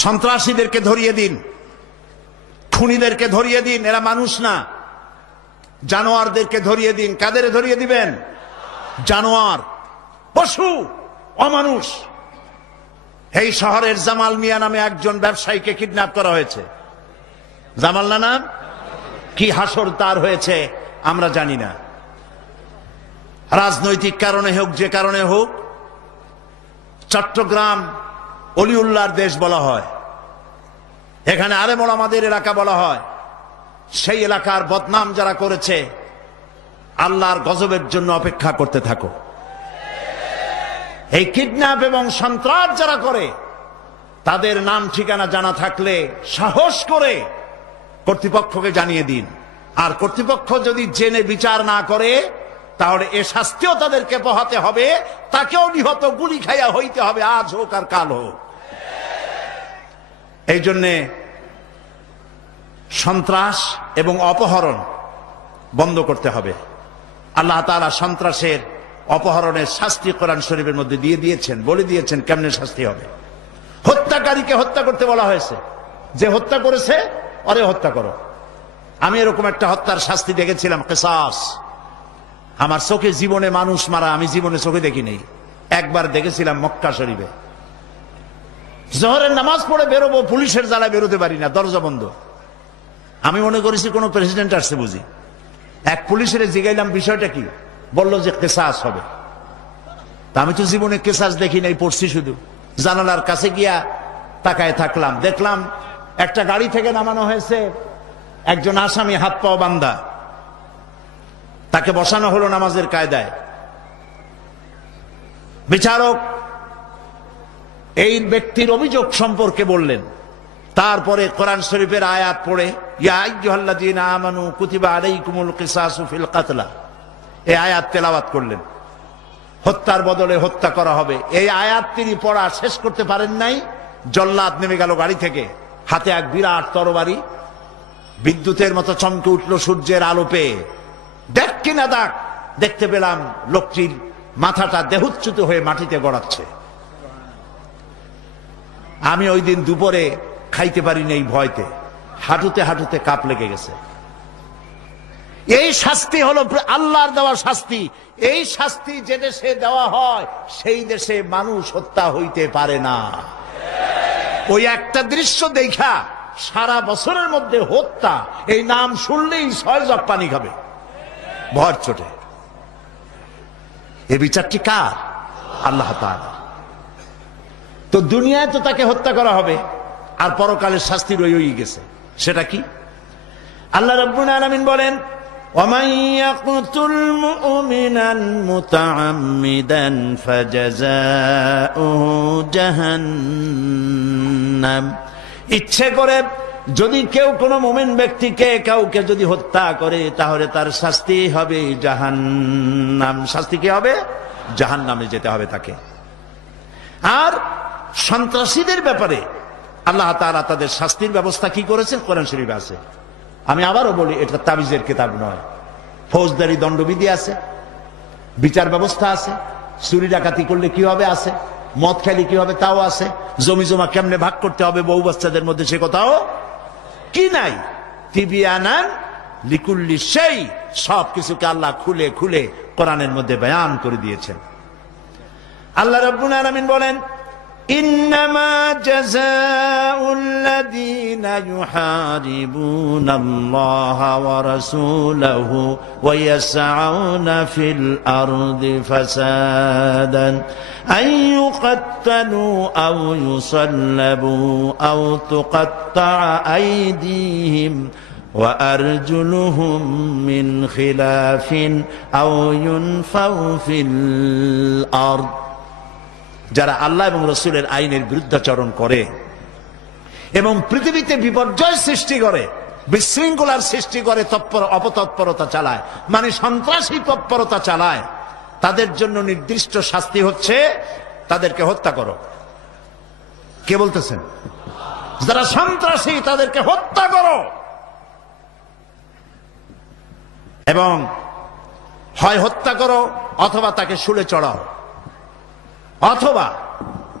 সন্ত্রাসীদেরকে ধরিয়ে দিন, খুনিদেরকে ধরিয়ে দিন, এরা মানুষ না, জানোয়ারদেরকে ধরিয়ে দিন। কাদের ধরিয়ে দিবেন? জানোয়ার, পশু, অমানুষ। এই শহরের জামাল মিয়া নামে একজন ব্যবসায়ীকে কিডন্যাপ করা হয়েছে। জামাল না নাম? কি হাসর তার হয়েছে আমরা জানি না। রাজনৈতিক কারণে হোক, যে কারণে হোক, চট্টগ্রাম অলিউল্লাহর দেশ বলা হয়, এখানে আলেম ওলামাদের এলাকা বলা হয়। সেই এলাকার বদনাম যারা করেছে, আল্লাহর গজবের জন্য অপেক্ষা করতে থাকো। এই কিডন্যাপ এবং সন্ত্রাস যারা করে, তাদের নাম ঠিকানা জানা থাকলে সাহস করে কর্তৃপক্ষকে জানিয়ে দিন। আর কর্তৃপক্ষ যদি জেনে বিচার না করে, তাহলে এ শাস্তিও তাদেরকে পোহাতে হবে, তাকেও নিহত গুলি খাইয়া হইতে হবে, আজ হোক আর কাল হোক। এই জন্যে সন্ত্রাস এবং অপহরণ বন্ধ করতে হবে। আল্লাহ তাআলা সন্ত্রাসের, অপহরণের শাস্তি কোরআন শরীফের মধ্যে দিয়ে দিয়েছেন, বলে দিয়েছেন কেমনে শাস্তি হবে। হত্যাকারীকে হত্যা করতে বলা হয়েছে, যে হত্যা করেছে ওরে হত্যা করো। আমি এরকম একটা হত্যার শাস্তি দেখেছিলাম, কিসাস। আমার চোখে জীবনে মানুষ মারা আমি জীবনে চোখে দেখি নেই, একবার দেখেছিলাম মক্কা শরীফে। জোহরের নামাজ পড়ে বেরোবো, পুলিশের জ্বালায় বেরোতে পারি না, দরজা বন্ধ। আমি মনে করেছি কোন প্রেসিডেন্ট আসছে বুঝি। এক পুলিশের জিগাইলাম বিষয়টা কি, বলল যে কিসাস হবে। তা আমি তো জীবনে কিসাস দেখি নাই, পড়ছি শুধু। জানালার কাছে গিয়া তাকায় থাকলাম, দেখলাম একটা গাড়ি থেকে নামানো হয়েছে একজন আসামি, হাত পাও বান্ধা, তাকে বসানো হলো নামাজের কায়দায়। বিচারক এই ব্যক্তির অভিযোগ সম্পর্কে বললেন, তারপরে কোরআন শরীফের আয়াত পড়ে, ইয়া আইয়ুহাল্লাযীনা আমানু কুতিবা আলাইকুমুল কিসাসু ফিল কাতলা, এই আয়াত তেলাওয়াত করলেন। হত্যার বদলে হত্যা করা হবে। এই আয়াত তিনি পড়া শেষ করতে পারেন নাই, জল্লাদ নেমে গেল গাড়ি থেকে, হাতে এক বিরাট তরবারি, বিদ্যুতের মতো চমকে উঠল সূর্যের আলো পেয়ে। দেখ কিনা দাগ, দেখতে পেলাম লোকটির মাথাটা দেহচ্যুত হয়ে মাটিতে গড়াচ্ছে। আমি ওই দিন দুপুরে খাইতে পারিনি এই ভয়তে, হাঁটুতে হাঁটুতে কাপ লেগে গেছে। এই শাস্তি হলো আল্লাহর দেওয়া শাস্তি। এই শাস্তি যে দেশে দেওয়া হয় সেই দেশে মানুষ হত্যা হইতে পারে না। ওই একটা দৃশ্য দেখা সারা বছরের মধ্যে হত্যা এই নাম শুনলেই 6 জগ পানি খাবে ভর চোটে। এই বিচারটি কার? আল্লাহ তাআলা। তো দুনিয়ায় তো তাকে হত্যা করা হবে, আর পরকালের শাস্তি রয়েই গেছে। সেটা কি? আল্লাহ রাব্বুল আলামিন বলেন, وَمَن يَقْتُلْ مُؤْمِنًا مُتَعَمِّدًا فَجَزَاؤُهُ جَهَنَّمُ। ইচ্ছে করে যদি কেউ কোনো মুমিন ব্যক্তিকে কাউকে যদি হত্যা করে তাহলে তার শাস্তি হবে জাহান্নাম। শাস্তি কি হবে? জাহান্নামে যেতে হবে তাকে। আর সন্ত্রাসীদের ব্যাপারে আল্লাহ তাআলা তাদের শাস্তির ব্যবস্থা কি করেছেন কোরআন শরীফে আছে। আমি আবারও বলি, এটা তাবিজের কিতাব নয়। ফৌজদারি দণ্ডবিধি আছে, বিচার ব্যবস্থা আছে, চুরি ডাকাতি করলে কি হবে আছে, মদ খেলে কি হবে তাও আছে, জমি জমা কেমনে ভাগ করতে হবে বউ বাচ্চাদের মধ্যে সে কথাও কি নাই। তিবিয়ানান লিকুল্লি সেই, সব কিছুকে আল্লাহ খুলে খুলে কোরআনের মধ্যে বয়ান করে দিয়েছেন। আল্লাহ রাব্বুল আলামিন বলেন, ইন্নামা জাযাউল্লাযীনা ইউহারিবুনাল্লাহা ওয়া রাসূলাহু ওয়া ইয়াসআউনা ফিল আরদি ফাসাদান আইয়ুকাত্তালু আও ইউসাল্লাবু আও তুকাত্তাআ আইদিহিম ওয়া আরজুলুহুম মিন খিলাফিন আও ইউনফাউ ফিল আরদ। যারা আল্লাহ এবং রাসূলের আইনের বিরুদ্ধাচরণ করে এবং পৃথিবীতে বিপর্যয় সৃষ্টি করে, বিশৃঙ্খলার সৃষ্টি করে, অপতৎপরতা চালায়, মানে সন্ত্রাসী তৎপরতা চালায়, তাদের জন্য নির্দিষ্ট শাস্তি হচ্ছে তাদেরকে হত্যা করো। কে বলতেছেন? যারা সন্ত্রাসী তাদেরকে হত্যা করো, এবং হয় হত্যা করো অথবা তাকে শুলে চড়াও, অথবা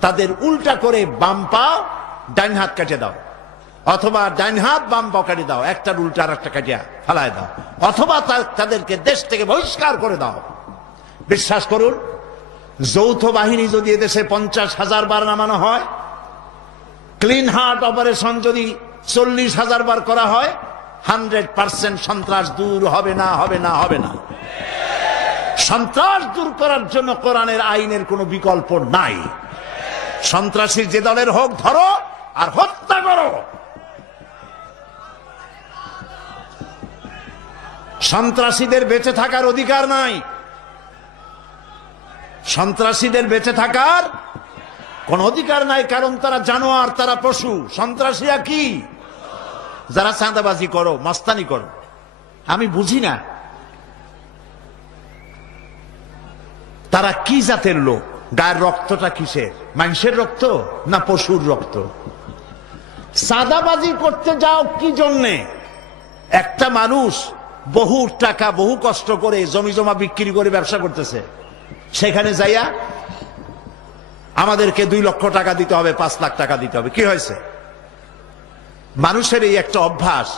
তাদের উল্টা করে বাম পা ডাইন হাত কেটে দাও, অথবা ডাইন হাত বাম পা কেটে দাও, একটার উল্টা আর একটা কাটিয়া ফালায় দাও, অথবা তাদেরকে দেশ থেকে বহিষ্কার করে দাও। বিশ্বাস করুন, যৌথ বাহিনী যদি এদেশে 50,000 বার নামানো হয়, ক্লিন হার্ট অপারেশন যদি 40,000 বার করা হয়, 100% সন্ত্রাস দূর হবে না, হবে না, হবে না। সন্ত্রাস দূর করার জন্য কোরআনের আইনের কোনো বিকল্প নাই। সন্ত্রাসী যে দলের হোক ধরো আর হত্যা করো। সন্ত্রাসীদের বেঁচে থাকার অধিকার নাই। সন্ত্রাসীদের বেঁচে থাকার কোন অধিকার নাই, কারণ তারা জানোয়ার, তারা পশু। সন্ত্রাসীরা কি? যারা চাঁদাবাজি করো, মাস্তানি করো। আমি বুঝি না তারা কি জাতের লোক, গায়ের রক্তটা কিসের, মানুষের রক্ত না পশুর রক্ত? চাঁদাবাজি করতে যাও কি জন্যে? একটা মানুষ বহু টাকা বহু কষ্ট করে জমি জমা বিক্রি করে ব্যবসা করতেছে, সেখানে যাইয়া আমাদেরকে 2 লক্ষ টাকা দিতে হবে, 5 লাখ টাকা দিতে হবে। কি হয়েছে? মানুষের এই একটা অভ্যাস,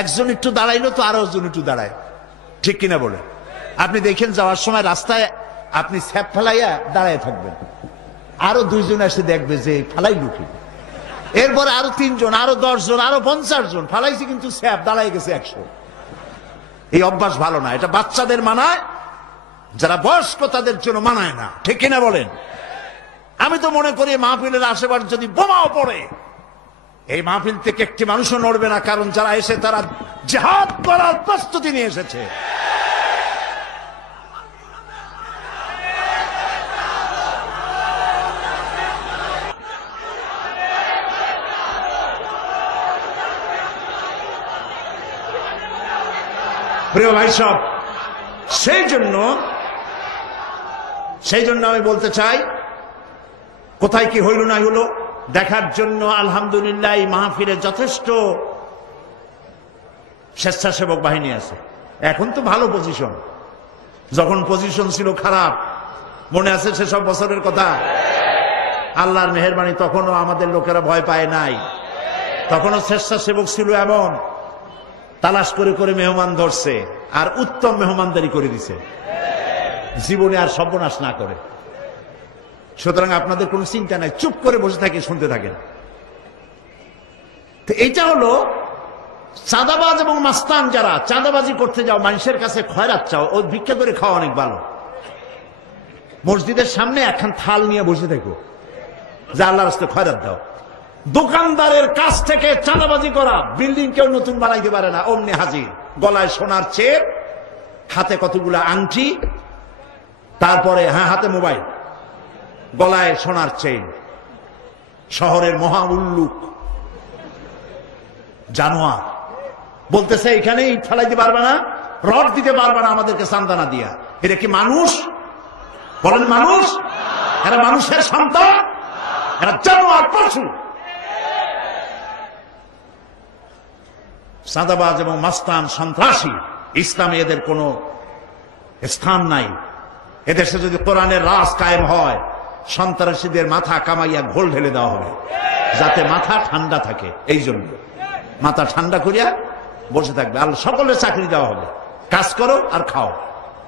একজন একটু দাঁড়াইলো তো আরো একজন একটু দাঁড়ায়, ঠিক কিনা বলে? আপনি দেখেন যাওয়ার সময় রাস্তায় আপনি স্যাপ ফেলাইয়া দাঁড়ায় থাকবেন, আরো 2 জন এসে দেখবে যে ফালাই লুকি, এরপরে আরো 3 জন, আরো 10 জন, আরো 50 জন ফালাইছে, কিন্তু স্যাপ দাঁড়ায় গেছে 100। এই অভ্যাস ভালো না, এটা বাচ্চাদের মানায়, যারা বয়স্ক তাদের জন্য মানায় না, ঠিক কিনা বলেন? আমি তো মনে করি মাহফিলের আশেপাশে যদি বোমাও পড়ে, এই মাহফিল থেকে একটি মানুষও নড়বে না, কারণ যারা এসে তারা জিহাদ করার প্রস্তুতি নিয়ে এসেছে। প্রিয় ভাই সব, সেই জন্য আমি বলতে চাই, কোথায় কি হইল না হইল দেখার জন্য আলহামদুলিল্লাহ এই মাহফিলে যথেষ্ট স্বেচ্ছাসেবক বাহিনী আছে। এখন তো ভালো পজিশন, যখন পজিশন ছিল খারাপ, মনে আছে সেসব বছরের কথা? আল্লাহর মেহেরবানি, তখনও আমাদের লোকেরা ভয় পায় নাই, তখনও স্বেচ্ছাসেবক ছিল এমন, তালাশ করে করে মেহমান ধরছে আর উত্তম মেহমানদারি করে দিছে, জীবনে আর সর্বনাশ না করে। সুতরাং আপনাদের কোনো চিন্তা নাই, চুপ করে বসে থাকে, শুনতে থাকেন। তো এইটা হলো চাঁদাবাজ এবং মাস্তান যারা চাঁদাবাজি করতে যাও, মানুষের কাছে খয়রাত চাও, ও ভিক্ষা করে খাওয়া অনেক ভালো। মসজিদের সামনে একখান থাল নিয়ে বসে থাকো, যা আল্লাহর রাস্তায় খয়রাত দাও। দোকানদারের কাছ থেকে চাঁদাবাজি করা, বিল্ডিং কেউ নতুন বানাইতে পারে না, অমনি হাজির। গলায় সোনার চেন, হাতে কতগুলা আংটি, তারপরে হাতে মোবাইল, গলায় সোনার চেন। শহরের মহা উল্লুক জানোয়ার বলতেছে এখানে ইট ফেলাইতে পারবে না, রড দিতে পারবে না আমাদেরকে সান্দানা দিয়া। এটা কি মানুষ? বলেন মানুষ? এরা মানুষের সন্তান? এরা জানোয়ার, পশু। চাঁদাবাজ এবং মাস্তান, সন্ত্রাসী, ইসলামে এদের কোনো স্থান নাই। এদেশে যদি কোরআনের রাজ কায়েম হয়, সন্ত্রাসীদের মাথা কামাইয়া ঘোল ঢেলে দেওয়া হবে, যাতে মাথা ঠান্ডা থাকে। এই জন্য মাথা ঠান্ডা করিয়া বসে থাকবে। আল্লাহ সকলের চাকরি দেওয়া হবে, কাজ করো আর খাও,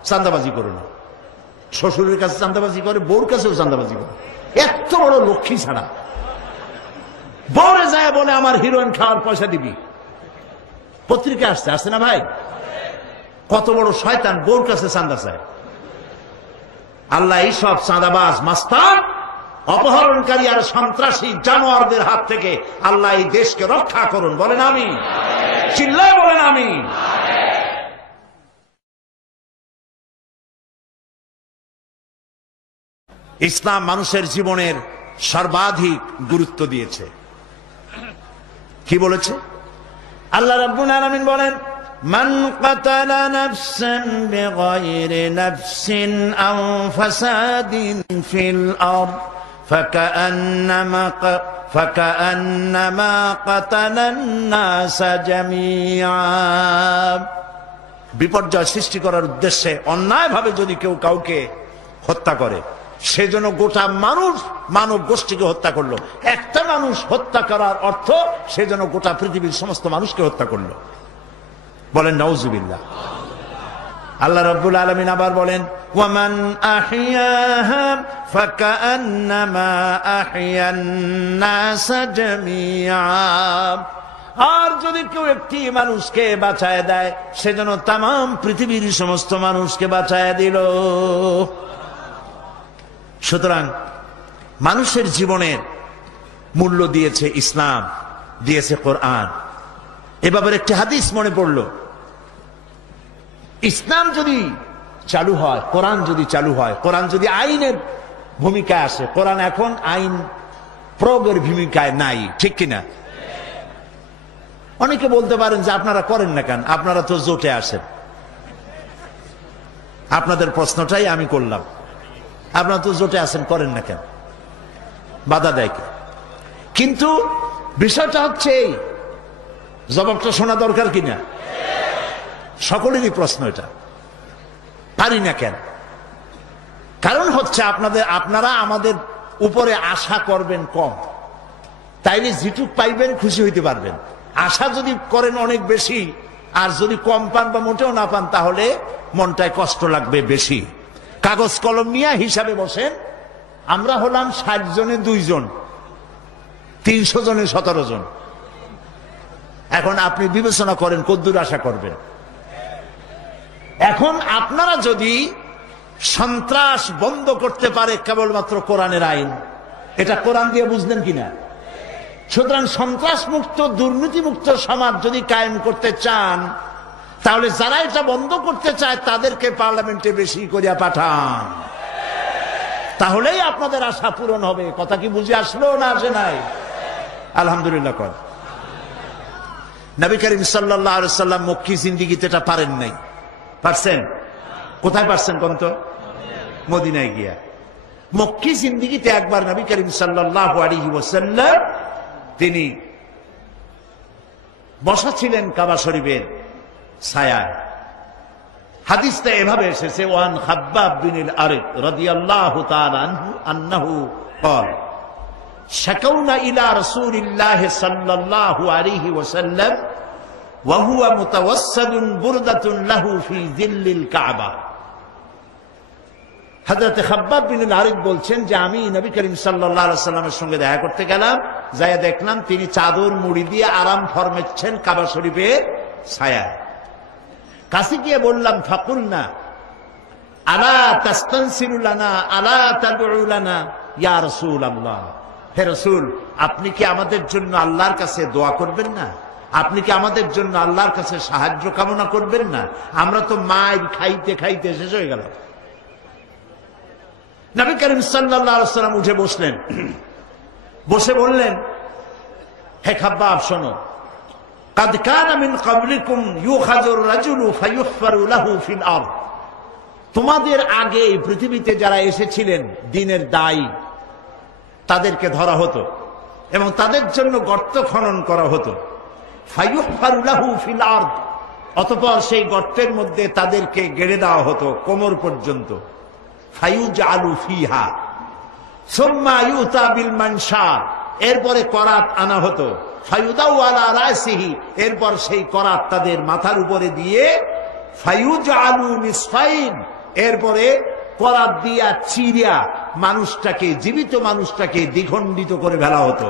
চাঁদাবাজি করো না। শ্বশুরের কাছে চাঁদাবাজি করে, বউর কাছেও চাঁদাবাজি করে। এত বড় লক্ষ্মী ছাড়া বউরে যায় বলে আমার হিরোইন খাওয়ার পয়সা দিবি। পত্রিকা আসছে না ভাই? কত বড় শয়তান, বউর কাছে চাঁদা চায়। আল্লাহ এইসব চাঁদাবাজ, মাস্তান, অপহরণকারী আর সন্ত্রাসী জানোয়ারদের হাত থেকে আল্লাহ এই দেশকে রক্ষা করুন। বলেন আমি, চিল্লায় বলেন আমি। ইসলাম মানুষের জীবনের সর্বাধিক গুরুত্ব দিয়েছে। কি বলেছে আল্লাহ রাব্বুল আলামিন? বলেন, মান কাতালা নাফসান বিগাইরি নাফসিন আও ফাসাদিন ফিল আরদ ফাকান্নামা কাতালান নাসা জামিআ। বিপর্যয় সৃষ্টি করার উদ্দেশ্যে অন্যায়ভাবে যদি কেউ কাউকে হত্যা করে, সেজন্য গোটা মানব গোষ্ঠীকে হত্যা করলো। একটা মানুষ হত্যা করার অর্থ সেজন্য গোটা পৃথিবীর সমস্ত মানুষকে হত্যা করলো। বলেন নাউজুবিল্লাহ। আল্লাহ রাব্বুল আলামিন আবার বলেন, ওয়ামান আহইয়াহা ফাকান্নামা আহইয়ান নাস জামিআ। আর যদি কেউ একটি মানুষকে বাঁচায় দেয়, সেজন্য তামাম পৃথিবীর সমস্ত মানুষকে বাঁচায় দিল। সুতরাং মানুষের জীবনের মূল্য দিয়েছে ইসলাম, দিয়েছে কোরআন। এভাবে একটি হাদিস মনে পড়ল, ইসলাম যদি চালু হয়, কোরআন যদি চালু হয়, কোরআন যদি আইনের ভূমিকায় আসে, কোরআন এখন আইন প্রয়োগের ভূমিকায় নাই, ঠিক কিনা? অনেকে বলতে পারেন যে আপনারা করেন না কেন, আপনারা তো জোটে আসেন। আপনাদের প্রশ্নটাই আমি করলাম, আপনারা তো জোটে আছেন, করেন না কেন? বাধা দেয় কে? কিন্তু বিষয়টা হচ্ছে এই, জবাবটা শোনা দরকার কিনা? সকলেরই প্রশ্ন এটা। পারি না কেন? কারণ হচ্ছে আপনারা আমাদের উপরে আশা করবেন কম, তাইলে যেটুক পাইবেন খুশি হইতে পারবেন। আশা যদি করেন অনেক বেশি, আর যদি কম পান বা মোটেও না পান, তাহলে মনটায় কষ্ট লাগবে বেশি। কাগজ কলম নিয়ে হিসাবে বসেন, আমরা হলাম 60 জনে 2 জন, 300 জনে 17 জন। এখন আপনি বিবেচনা করেন কদ্দুর আশা করবেন। এখন আপনারা যদি সন্ত্রাস বন্ধ করতে পারে কেবলমাত্র কোরআনের আইন, এটা কোরআন দিয়ে বুঝলেন কিনা? সুতরাং সন্ত্রাস মুক্ত, দুর্নীতি মুক্ত সমাজ যদি কায়েম করতে চান, তাহলে যারা এটা বন্ধ করতে চায় তাদেরকে পার্লামেন্টে বেশি করিয়া পাঠান, তাহলেই আপনাদের আশা পূরণ হবে। কথা কি বুঝে আসলো না আসে নাই? আলহামদুলিল্লাহ কর। নবী করিম সাল্লাল্লাহু আলাইহি সাল্লাম মক্কি জিন্দেগিতে এটা পারেন নাই। পারছেন? কোথায় পারছেন কোন তো? মদিনায় গিয়া। মক্কি জিন্দেগিতে একবার নবী করিম সাল্লাল্লাহু আলাইহি ওয়াসাল্লাম তিনি বসা ছিলেন কাবা শরীফের ছায়ায়। হাদিসটা এভাবে এসেছে, ওয়ান খাব্বাব বিন আল-আরিদ রাদিয়াল্লাহু তাআলা আনহু আন্নাহু قال شكونا الى رسول الله صلى الله عليه وسلم ওয়া হুয়া মুতাওয়াসসাদুন বুরদাতুন লাহু ফি যিল্লিল কাবা। হযরত খাব্বাব বিন আল-আরিদ বলছেন যে আমি নবী করিম সাল্লাল্লাহু আলাইহি সাল্লামের সঙ্গে দেখা করতে গেলাম, যাইয়া দেখলাম তিনি চাদর মুড়ি দিয়ে আরাম ফরমাচ্ছেন কাবা শরীফের ছায়ায়। কাছে গিয়ে বললাম, ফাকুলনা আলা তাস্তানসিরু লানা আলা তাদউ লানা ইয়া রাসূলুল্লাহ, হে রাসূল আপনি কি আমাদের জন্য আল্লাহর কাছে দোয়া করবেন না? আপনি কি আমাদের জন্য আল্লাহর কাছে সাহায্য কামনা করবেন না? আমরা তো মার খাইতে খাইতে শেষ হয়ে গেল। নবী করিম সাল্লাল্লাহু আলাইহি ওয়াসাল্লাম উঠে বসলেন, বসে বললেন, হে খাব্বাব শোনো, কাদ কানা মিন ক্বাবলিকুম ইউখাযুর রাজুলু ফায়ুহফারু লাহু ফিল আরদ, তোমাদের আগে এই পৃথিবীতে যারা এসেছিলেন দ্বীনের দায়ী, তাদেরকে ধরা হতো এবং তাদের জন্য গর্ত খনন করা হতো। ফায়ুহফারু লাহু ফিল আরদ, অতঃপর সেই গর্তের মধ্যে তাদেরকে গেড়ে দেওয়া হতো কোমর পর্যন্ত। ফায়ুজআলু ফিহা সুম্মা ইউতা বিল মানশার, এরপরে করাত আনা হতো। ফায়ুদাউ আলা রাসিহি, এরপর সেই করাত তাদের মাথার উপরে দিয়ে ফায়ুজআলু নিসফাইন, এরপরে করাত দিয়া চিরিয়া মানুষটাকে, জীবিত মানুষটাকে দ্বিখণ্ডিত করে ফেলা হতো।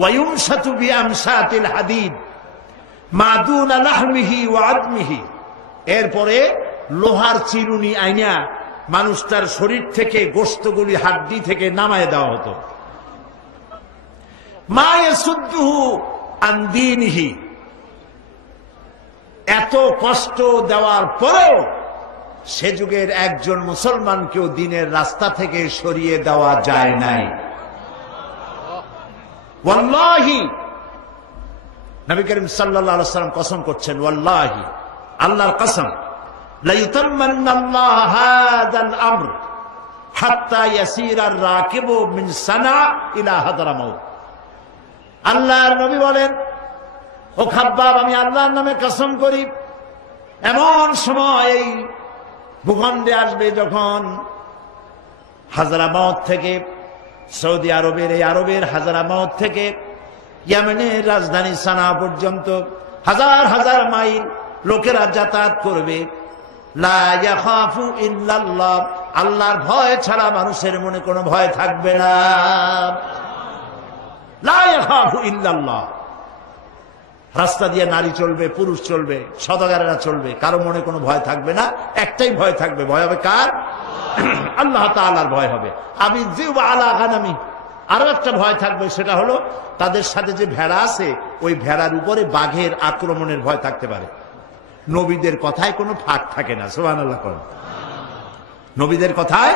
ওয়ায়ুমসাতু বিআমসাতিল হাদিদ মা দুনা লাহমিহি ওয়া আদমিহি, এরপরে লোহার চিরুনি আইনা মানুষটার শরীর থেকে গোশতগুলি হাড্ডি থেকে নামায় দেওয়া হতো। মা ইয়াসুদ্দুহু আন দীনিহি, এত কষ্ট দেওয়ার পরেও সে যুগের একজন মুসলমানকেও দ্বীনের রাস্তা থেকে সরিয়ে দেওয়া যায় নাই। ওয়াল্লাহি, নবী করিম সাল্লাল্লাহু আলাইহি ওয়াসাল্লাম কসম করছেন, ওয়াল্লাহি আল্লাহর কসম, লা ইউতাম্মান্নাল্লাহু হাযাল আমর হাত্তা ইয়াসিরা আর-রাকিবু মিন সানা ইলা হাদরামাউত। আল্লাহর নবী বলেন, ও খাব্বাব আমি আল্লাহর নামে কসম করি, এমন সময় এই ভূখণ্ডে আসবে যখন হাজরামাউত থেকে, সৌদি আরবের এই আরবের হাজরামাউত থেকে ইয়েমেনের রাজধানী সানা পর্যন্ত হাজার হাজার মাইল লোকেরা যাতায়াত করবে। লা ইয়াখাফু ইল্লাল্লাহ, আল্লাহর ভয় ছাড়া মানুষের মনে কোনো ভয় থাকবে না। লা ইয়াখাফু ইল্লাল্লাহ, রাস্তা দিয়ে নারী চলবে, পুরুষ চলবে, সওদাগরেরা চলবে, কারো মনে কোনো ভয় থাকবে না। একটাই ভয় থাকবে, ভয় হবে কার? আল্লাহ তাআলার ভয় হবে। আমি জিউ আলা গানামি, আরো একটা ভয় থাকবে, সেটা হলো তাদের সাথে যে ভেড়া আছে ওই ভেড়ার উপরে বাঘের আক্রমণের ভয় থাকতে পারে। নবীদের কথায় কোনো ফাঁক থাকে না, সুবহানাল্লাহ করেন। নবীদের কথায়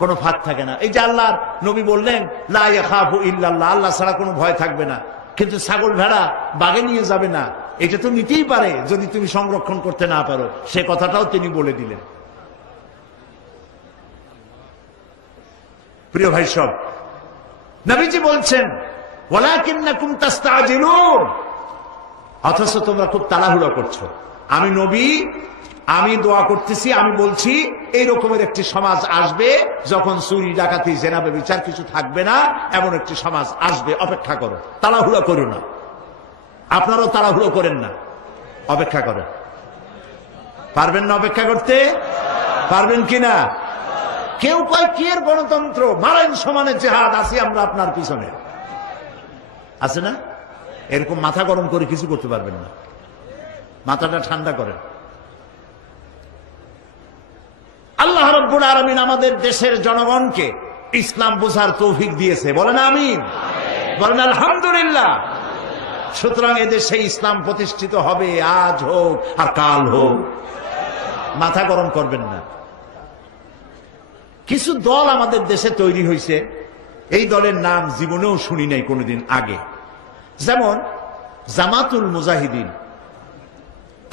কোনো ফাঁক থাকে না। এই যে আল্লাহর নবী বললেন লা ইয়াখাফু ইল্লাল্লাহ, আল্লাহ ছাড়া কোনো ভয় থাকবে না, কিন্তু ছাগল ভেড়া বাগে নিয়ে যাবে না, এটা তো নিতেই পারে যদি তুমি সংরক্ষণ করতে না পারো, সে কথাটাও তিনি বলে দিলেন। প্রিয় ভাই সব, নবীজি বলছেন ওয়ালাকিন্নাকুম তাস্তাজিলুন, অথচ তোমরা খুব তাড়াহুড়ো করছো। আমি নবী, আমি দোয়া করতেছি, আমি বলছি এই রকমের একটি সমাজ আসবে যখন চুরি ডাকাতি জেনা ব্যভিচার কিছু থাকবে না, এমন একটি সমাজ আসবে, অপেক্ষা করো, তাড়াহুড়ো করো না। আপনারাও তাড়াহুড়ো করেন না, অপেক্ষা করেন। পারবেন না অপেক্ষা করতে? পারবেন কিনা? কেউ কয় কি এর গণতন্ত্র, মারাইন সমানে জেহাদ, আছি আমরা আপনার পিছনে, আছে না? এরকম মাথা গরম করে কিছু করতে পারবেন না, মাথাটা ঠান্ডা করেন। আল্লাহ রাব্বুল আলামিন আমাদের দেশের জনগণকে ইসলাম বোঝার তৌফিক দিয়েছে, বলেন আমিন, বলেন আলহামদুলিল্লাহ। সুতরাং এদেশে ইসলাম প্রতিষ্ঠিত হবে, আজ হোক আর কাল হোক, মাথা গরম করবেন না। কিছু দল আমাদের দেশে তৈরি হয়েছে, এই দলের নাম জীবনেও শুনি নাই কোনোদিন আগে, যেমন জামাতুল মুজাহিদিন,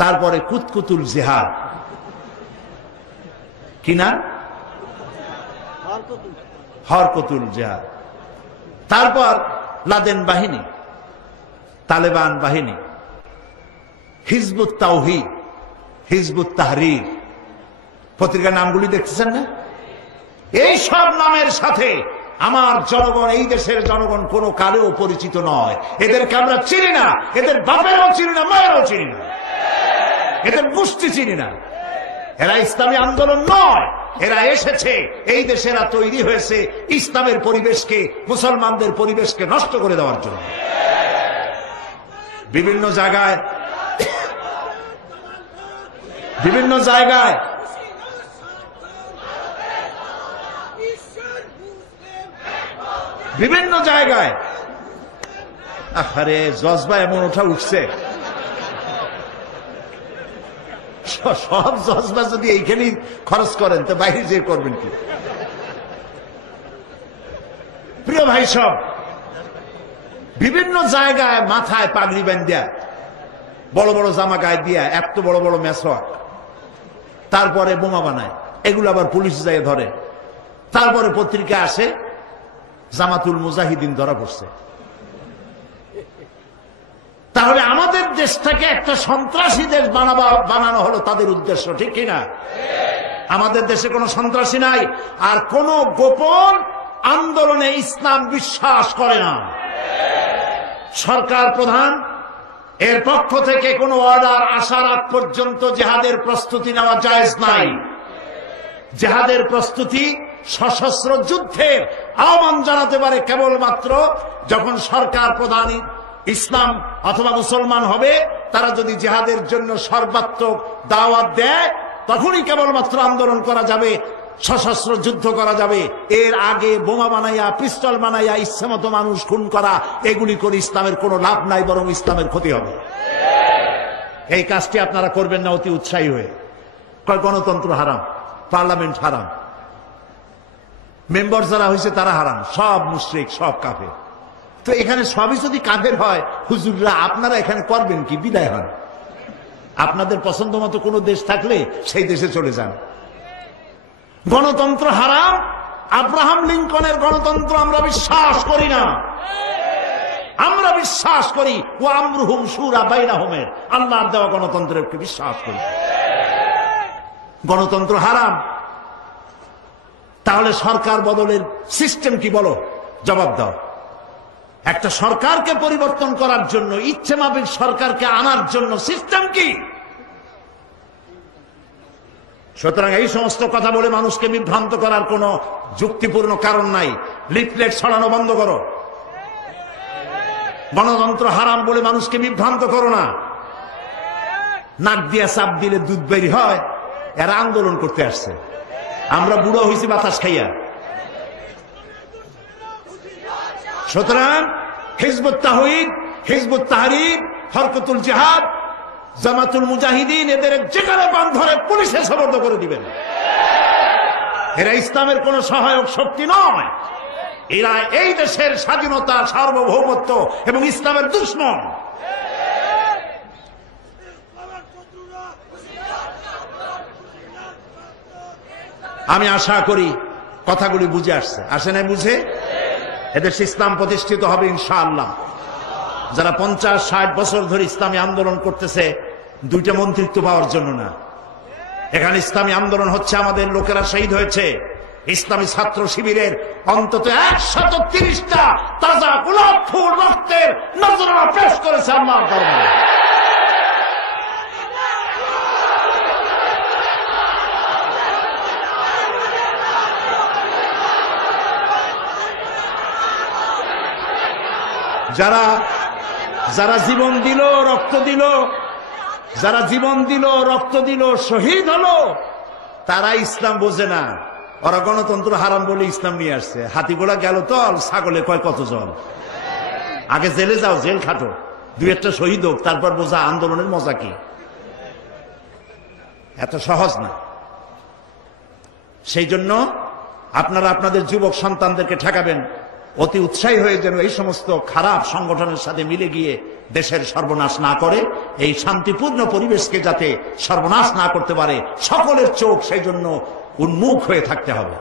তারপরে কুতকুতুল জিহাদ, কি নাম? হরকতুল জিহাদ, তারপর লাদেন বাহিনী, তালেবান বাহিনী, হিজবুত তাওহীদ, হিজবুত তাহরীর, পত্রিকার নামগুলি দেখতেছেন না? এই সব নামের সাথে আমার জনগণ, এই দেশের জনগণ কোনো কালেও পরিচিত নয়। এদেরকে আমরা চিনি না, এদের বাপেরও চিনি না, মায়েরও চিনি না, এদের গোষ্ঠী চিনি না। এরা ইসলামী আন্দোলন নয়, এরা এসেছে এই দেশেরা তৈরি হয়েছে ইসলামের পরিবেশকে, মুসলমানদের পরিবেশকে নষ্ট করে দেওয়ার জন্য। বিভিন্ন জায়গায় আরে জজবা এমন ওঠা উঠছে, সব জজবা যদি এইখানেই খরচ করেন তো বাইরে যে করবেন কি? প্রিয় ভাই, সব বিভিন্ন জায়গায় মাথায় পাগড়ি বাঁধিয়া, বড় বড় জামা গায়ে দিয়া, এত বড় বড় মেসওয়াক, তারপরে বোমা বানায়, এগুলো আবার পুলিশ যায় ধরে। তারপরে পত্রিকা আসে জামাতুল মুজাহিদিন ধরা পড়ছে। তাহলে আমাদের দেশটাকে একটা সন্ত্রাসী দেশ বানানো হলো তাদের উদ্দেশ্য, ঠিক কিনা? আমাদের দেশে কোনো সন্ত্রাসী নাই, আর কোন গোপন আন্দোলনে ইসলাম বিশ্বাস করে না। সরকার প্রধান এর পক্ষ থেকে কোনো অর্ডার আসার আগ পর্যন্ত জিহাদের প্রস্তুতি নেওয়া জায়েজ নাই। জিহাদের প্রস্তুতি সশস্ত্র যুদ্ধের আহ্বান জানাতে পারে কেবলমাত্র যখন সরকার প্রধান ইসলাম অথবা মুসলমান হবে, তারা যদি জিহাদের জন্য সর্বাত্মক দাওয়াত দেয়, তখনই কেবলমাত্র আন্দোলন করা যাবে, সশস্ত্র যুদ্ধ করা যাবে। এর আগে বোমা বানাইয়া, পিস্তল বানাইয়া ইচ্ছামতো মানুষ খুন করা, এগুলি করে ইসলামের কোনো লাভ নাই, বরং ইসলামের ক্ষতি হবে। এই কাজটি আপনারা করবেন না অতি উৎসাহী হয়ে। কয় গণতন্ত্র হারাম, পার্লামেন্ট হারাম, মেম্বার যারা হয়েছে তারা হারাম, সব মুশরিক, সব কাফের। তো এখানে সবই যদি কাফের হয়, হুজুররা আপনারা এখানে করবেন কি? বিদায় হন। আপনাদের পছন্দ মতো কোনো দেশ থাকলে সেই দেশে চলে যান। গণতন্ত্র হারাম। আব্রাহাম লিঙ্কনের গণতন্ত্র আমরা বিশ্বাস করি না। আমরা বিশ্বাস করি ও আমরুহুম শুরা বাইনাহুমের, আল্লাহর দেওয়া গণতন্ত্রের বিশ্বাস করি। গণতন্ত্র হারাম। তাহলে সরকার বদলের সিস্টেম কি বলো? জবাব দাও। একটা সরকারকে পরিবর্তন করার জন্য, ইচ্ছে মাফিক সরকারকে আনার জন্য সিস্টেম কি? সুতরাং এই সমস্ত কথা বলে মানুষকে বিভ্রান্ত করার কোন যুক্তিপূর্ণ কারণ নাই। লিফলেট ছড়ানো বন্ধ করো। গণতন্ত্র হারাম বলে মানুষকে বিভ্রান্ত করো না। নাক দিয়া চাপ দিলে দুধ বেরি হয়, এরা আন্দোলন করতে আসছে। আমরা বুড়ো হয়েছি বাতাস খাইয়া। সুতরাং হিজবুত তাওহীদ, হিজবুত তাহরীর, হরকতুল জিহাদ, জামাতুল মুজাহিদিন, এদের যেখানে পান ধরে পুলিশে সোপর্দ করে দিবেন। এরা ইসলামের কোন সহায়ক শক্তি নয়। এরা এই দেশের স্বাধীনতা, সার্বভৌমত্ব এবং ইসলামের দুশমন। আমি আশা করি কথাগুলি বুঝে আসছে। আসে না বুঝে? এদেশে ইসলাম প্রতিষ্ঠিত হবে ইনশাআল্লাহ। যারা 50-60 বছর ধরে ইসলামী আন্দোলন করতেছে, দুইটা মন্ত্রিত্ব পাওয়ার জন্য না। এখানে ইসলামী আন্দোলন হচ্ছে, আমাদের লোকেরা শহীদ হয়েছে। ইসলামী ছাত্র শিবিরের অন্তত 130টা তাজা গোলাপ ফুল রক্তের নজরানা পেশ করেছে আল্লাহর দরবারে। যারা জীবন দিল, রক্ত দিল, যারা জীবন দিল, রক্ত দিল, শহীদ হলো, তারা ইসলাম বোঝে না। ওরা গণতন্ত্র হারাম বলে ইসলাম নিয়ে আসছে। হাতিগোড়া গেল তল, ছাগলে কয় কত জল। আগে জেলে যাও, জেল খাটো, দুই একটা শহীদ হোক, তারপর বোঝা আন্দোলনের মজা কি। এত সহজ না। সেই জন্য আপনারা আপনাদের যুবক সন্তানদেরকে ঠেকাবেন, অতি উৎসাহী হয়ে যেন এই সমস্ত খারাপ সংগঠনের সাথে মিলে গিয়ে দেশের সর্বনাশ না করে, এই শান্তিপূর্ণ পরিবেশকে যাতে সর্বনাশ না করতে পারে, সকলের চোখ সেই জন্য উন্মুখ হয়ে থাকতে হবে।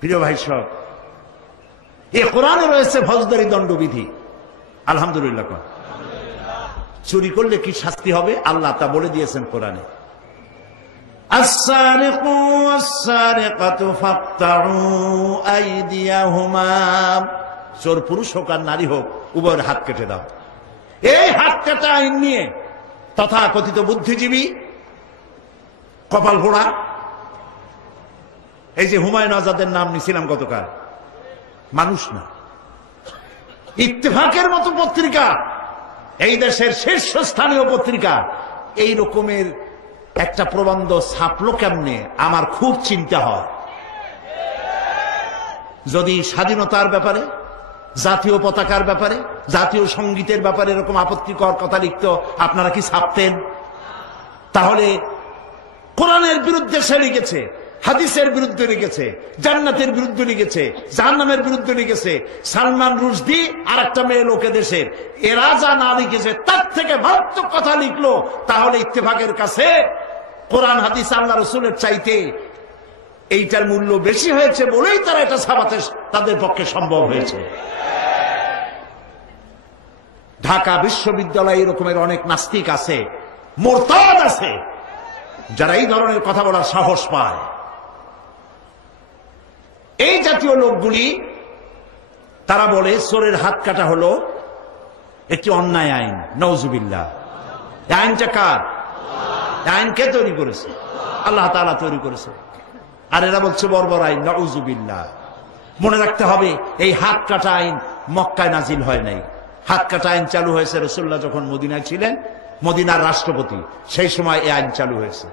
প্রিয় ভাই সব, এই কোরআনে রয়েছে ফৌজদারি দণ্ডবিধি। আলহামদুলিল্লাহ। চুরি করলে কি শাস্তি হবে আল্লাহ তা বলে দিয়েছেন কোরআনে। السارق والسارقة فاقطعوا أيديهما, চোর পুরুষ হোক আর নারী হোক উভয়ের হাত কেটে দাও। এই হাত কাটা আইন নিয়ে তথাকথিত বুদ্ধিজীবী কপাল পোড়া, এই যে হুমায়ুন আজাদের নাম নিছিলাম গতকাল, মানুষ না। ইত্তেফাকের মতো পত্রিকা, এই দেশের শীর্ষস্থানীয় পত্রিকা, এই রকমের একটা প্রবন্ধ ছাপলো কেমনে আমার খুব চিন্তা হয়। যদি স্বাধীনতার ব্যাপারে, জাতীয় পতাকার ব্যাপারে, জাতীয় সঙ্গীতের ব্যাপারে এরকম আপত্তিকর কথা লিখত, আপনারা কি ছাপতেন? তাহলে কোরআনের বিরুদ্ধে সে লিখেছে, হাদিসের বিরুদ্ধে লিখেছে, জান্নাতের বিরুদ্ধে লিখেছে, জাহান্নামের বিরুদ্ধে লিখেছে। সালমান রুশদি আর একটা মেয়ে লোকে দেশের, এরা যা না লিখেছে তার থেকে মারাত্মক কথা লিখলো, তাহলে ইত্তেফাকের কাছে কোরআন হাদিস আল্লাহ রসুলের চাইতে এইটার মূল্য বেশি হয়েছে বলেই তারা এটা ছাপাতে তাদের পক্ষে সম্ভব হয়েছে। ঢাকা বিশ্ববিদ্যালয়ে এরকমের অনেক নাস্তিক আছে, মোরতাদ আছে, যারা এই ধরনের কথা বলার সাহস পায়। এই জাতীয় লোকগুলি তারা বলে চোরের হাত কাটা হলো একটি অন্যায় আইন। নওজুবিল্লাহ। আইনটা কার? আইন কে তৈরি করেছে? আল্লাহ তাআলা তৈরি করেছে। আর এরা বলছে বর্বর আইন। নওজুবিল্লাহ। মনে রাখতে হবে, এই হাত কাটা আইন মক্কায় নাজিল হয় নাই। হাত কাটা আইন চালু হয়েছে রাসূলুল্লাহ যখন মদিনায় ছিলেন, মদিনার রাষ্ট্রপতি, সেই সময় এই আইন চালু হয়েছে।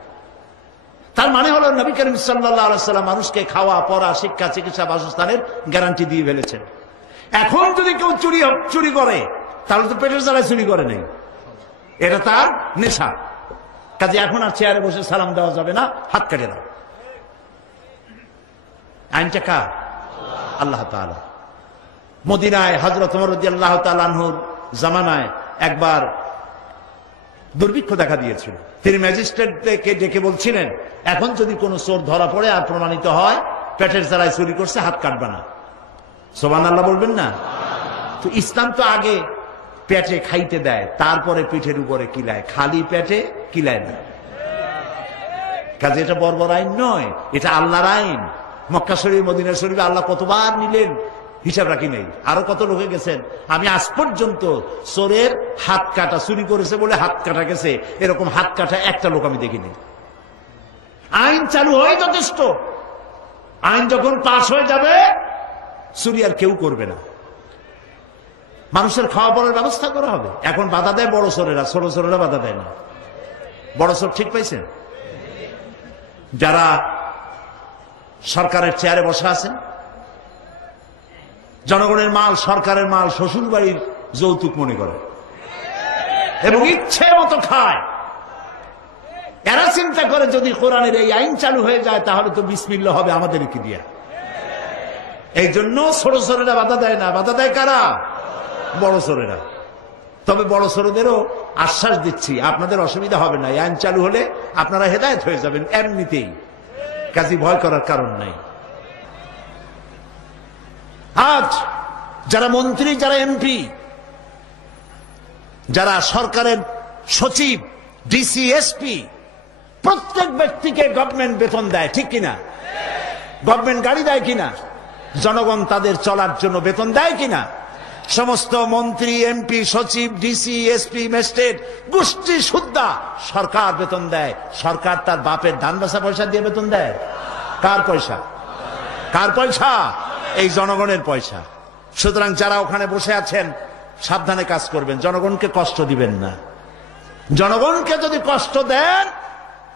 তার মানে হলো নবী করিম সাল্লাল্লাহু আলাইহি ওয়াসাল্লাম মানুষকে খাওয়া, পড়া, শিক্ষা, চিকিৎসা, বাসস্থানের গ্যারান্টি দিয়ে ফেলেছেন। এখন যদি কেউ চুরি করে, তাহলে তো পেটের জ্বালায় চুরি করে নেই, এটা তার নেশা। কাজে এখন আর চেয়ারে বসে সালাম দেওয়া যাবে না, হাত কেটে দাও। আইনটা কার? আল্লাহ তাআলা। মদিনায় হযরত ওমর রাদিয়াল্লাহু তাআলা আনহুর জামানায় একবার দুর্ভিক্ষ দেখা দিয়েছিল। তিনি ম্যাজিস্ট্রেটকে ডেকে বলছিলেন, এখন যদি কোনো চোর ধরা পড়ে আর প্রমাণিত হয় পেটের জ্বালায় চুরি করছে, হাত কাটবে না। সুবহানাল্লাহ বলবেন না? তো ইসলাম তো আগে পেটে খাইতে দেয়, তারপরে পিঠের উপরে কিলায়, খালি পেটে কিলায় না। কাজে এটা বর্বর আইন নয়, এটা আল্লাহর আইন। মক্কা শরীফ, মদিনা শরীফে আল্লাহ কতবার নিলেন হিসাব রাখি নেই। আরো কত লোকে গেছেন, আমি আজ পর্যন্ত চোরের হাত কাটা, চুরি করেছে বলে হাত কাটা গেছে, এরকম হাত কাটা একটা লোক আমি দেখিনি। আইন চালু হয় যথেষ্ট, আইন যখন পাশ হয়ে যাবে চুরি আর কেউ করবে না। মানুষের খাওয়া পড়ার ব্যবস্থা করা হবে। এখন বাধা দেয় বড় চোরেরা, ছোট চোরেরা বাধা দেয় না। বড় চোর ঠিক পাইছেন? যারা সরকারের চেয়ারে বসে আছেন, জনগণের মাল, সরকারের মাল শ্বশুর বাড়ির যৌতুক মনে করে এবং ইচ্ছে মতো খায়। এরা চিন্তা করে যদি কোরআনের এই আইন চালু হয়ে যায় তাহলে তো বিসমিল্লাহ হবে আমাদের কি দিয়া। এই জন্য ছোট ছোটরা বাধা দেয় না। বাধা দেয় কারা? বড় ছোটরা। তবে বড় ছোটদেরও আশ্বাস দিচ্ছি, আপনাদের অসুবিধা হবে না। এই আইন চালু হলে আপনারা হেদায়েত হয়ে যাবেন এমনিতেই, কাজে ভয় করার কারণ নাই। আজ যারা মন্ত্রী, যারা এমপি, যারা সরকারের সচিব, ডিসি, এসপি, প্রত্যেক ব্যক্তিকে গভর্নমেন্ট বেতন দেয়, ঠিক কিনা? গভর্নমেন্ট গাড়ি দেয় কিনা? জনগণ তাদের চলার জন্য বেতন দেয় কিনা? সমস্ত মন্ত্রী, এমপি, সচিব, ডিসি, এসপি, ম্যাজিস্ট্রেট গোষ্ঠী সুদ্ধা সরকার বেতন দেয়। সরকার তার বাপের ধান বেচা পয়সা দিয়ে বেতন দেয়। কার পয়সা? কার পয়সা? এই জনগণের পয়সা। সুতরাং যারা ওখানে বসে আছেন সাবধানে কাজ করবেন, জনগণকে কষ্ট দিবেন না। জনগণকে যদি কষ্ট দেন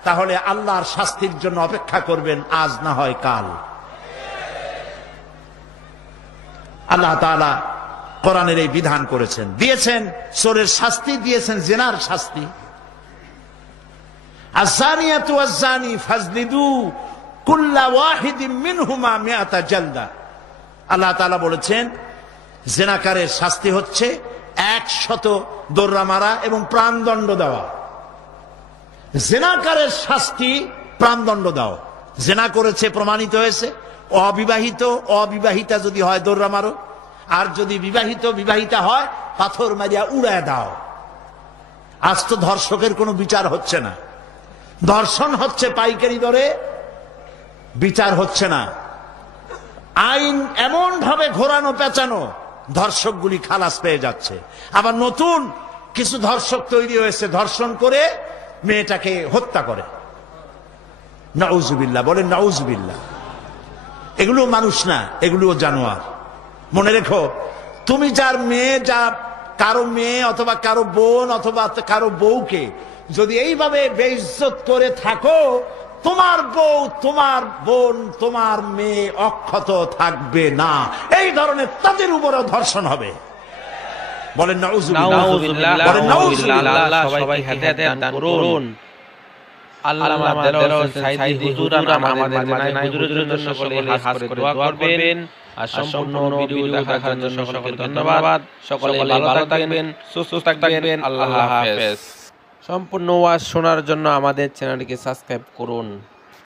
তাহলে আল্লাহর শাস্তির জন্য অপেক্ষা করবেন, আজ না হয় কাল। আল্লাহ তাআলা কোরআনের এই বিধান করেছেন, দিয়েছেন চোরের শাস্তি, দিয়েছেন জিনার শাস্তি। আয-যানিয়াতু ওয়াজ-যানি ফাজলিদু কুল্লা ওয়াহিদিন মিনহুমা মিআতা জালদা। আল্লাহ তাআলা বলেছেন জিনাকারের শাস্তি হচ্ছে 100 দোররা মারা এবং প্রাণদণ্ড দেওয়া। জিনাকারের শাস্তি প্রাণদণ্ড দাও। জিনা করেছে, প্রমাণিত হয়েছে, অবিবাহিত, অবিবাহিতা যদি হয় দোররা মারো, আর যদি বিবাহিত, বিবাহিতা হয় পাথর মারিয়া উড়ায় দাও। আজ তো ধর্ষকের কোনো বিচার হচ্ছে না। ধর্ষণ হচ্ছে পাইকারি দরে, বিচার হচ্ছে না। আইন এমন ভাবে ঘোরানো পেঁচানো, ধর্ষকগুলি খালাস পেয়ে যাচ্ছে। আবার নতুন কিছু ধর্ষক তৈরি হয়েছে, ধর্ষণ করে মেয়েটাকে হত্যা করে। নাউজুবিল্লাহ, বলেন নাউজুবিল্লাহ। এগুলো মানুষ না, এগুলো জানোয়ার। মনে রেখো, তুমি যার মেয়ে, যা কারো মেয়ে অথবা কারো বোন অথবা কারো বউকে যদি এইভাবে বেইজ্জত করে থাকো, তোমার বউ, তোমার বোন, তোমার মেয়ে অক্ষত থাকবে না। এই ধরনের তাদের উপরেও ধর্ষণ হবে। বলেন নাউজুবিল্লাহ, বলেন নাউজুবিল্লাহ। আল্লাহ সবাইকে হেদায়েত দান করুন। আল্লামা দেলোয়ার হোসেন সাইদি হুজুর আমাদের মাঝে হুজুরের জন্য সকলে খাস করে দোয়া করবেন। আর সম্পূর্ণ ভিডিও দেখার জন্য সকলকে ধন্যবাদ। সকলে ভালো থাকবেন, সুস্থ থাকবেন। আল্লাহ হাফেজ। সম্পূর্ণ ওয়াজ শোনার জন্য আমাদের চ্যানেলটিকে সাবস্ক্রাইব করুন।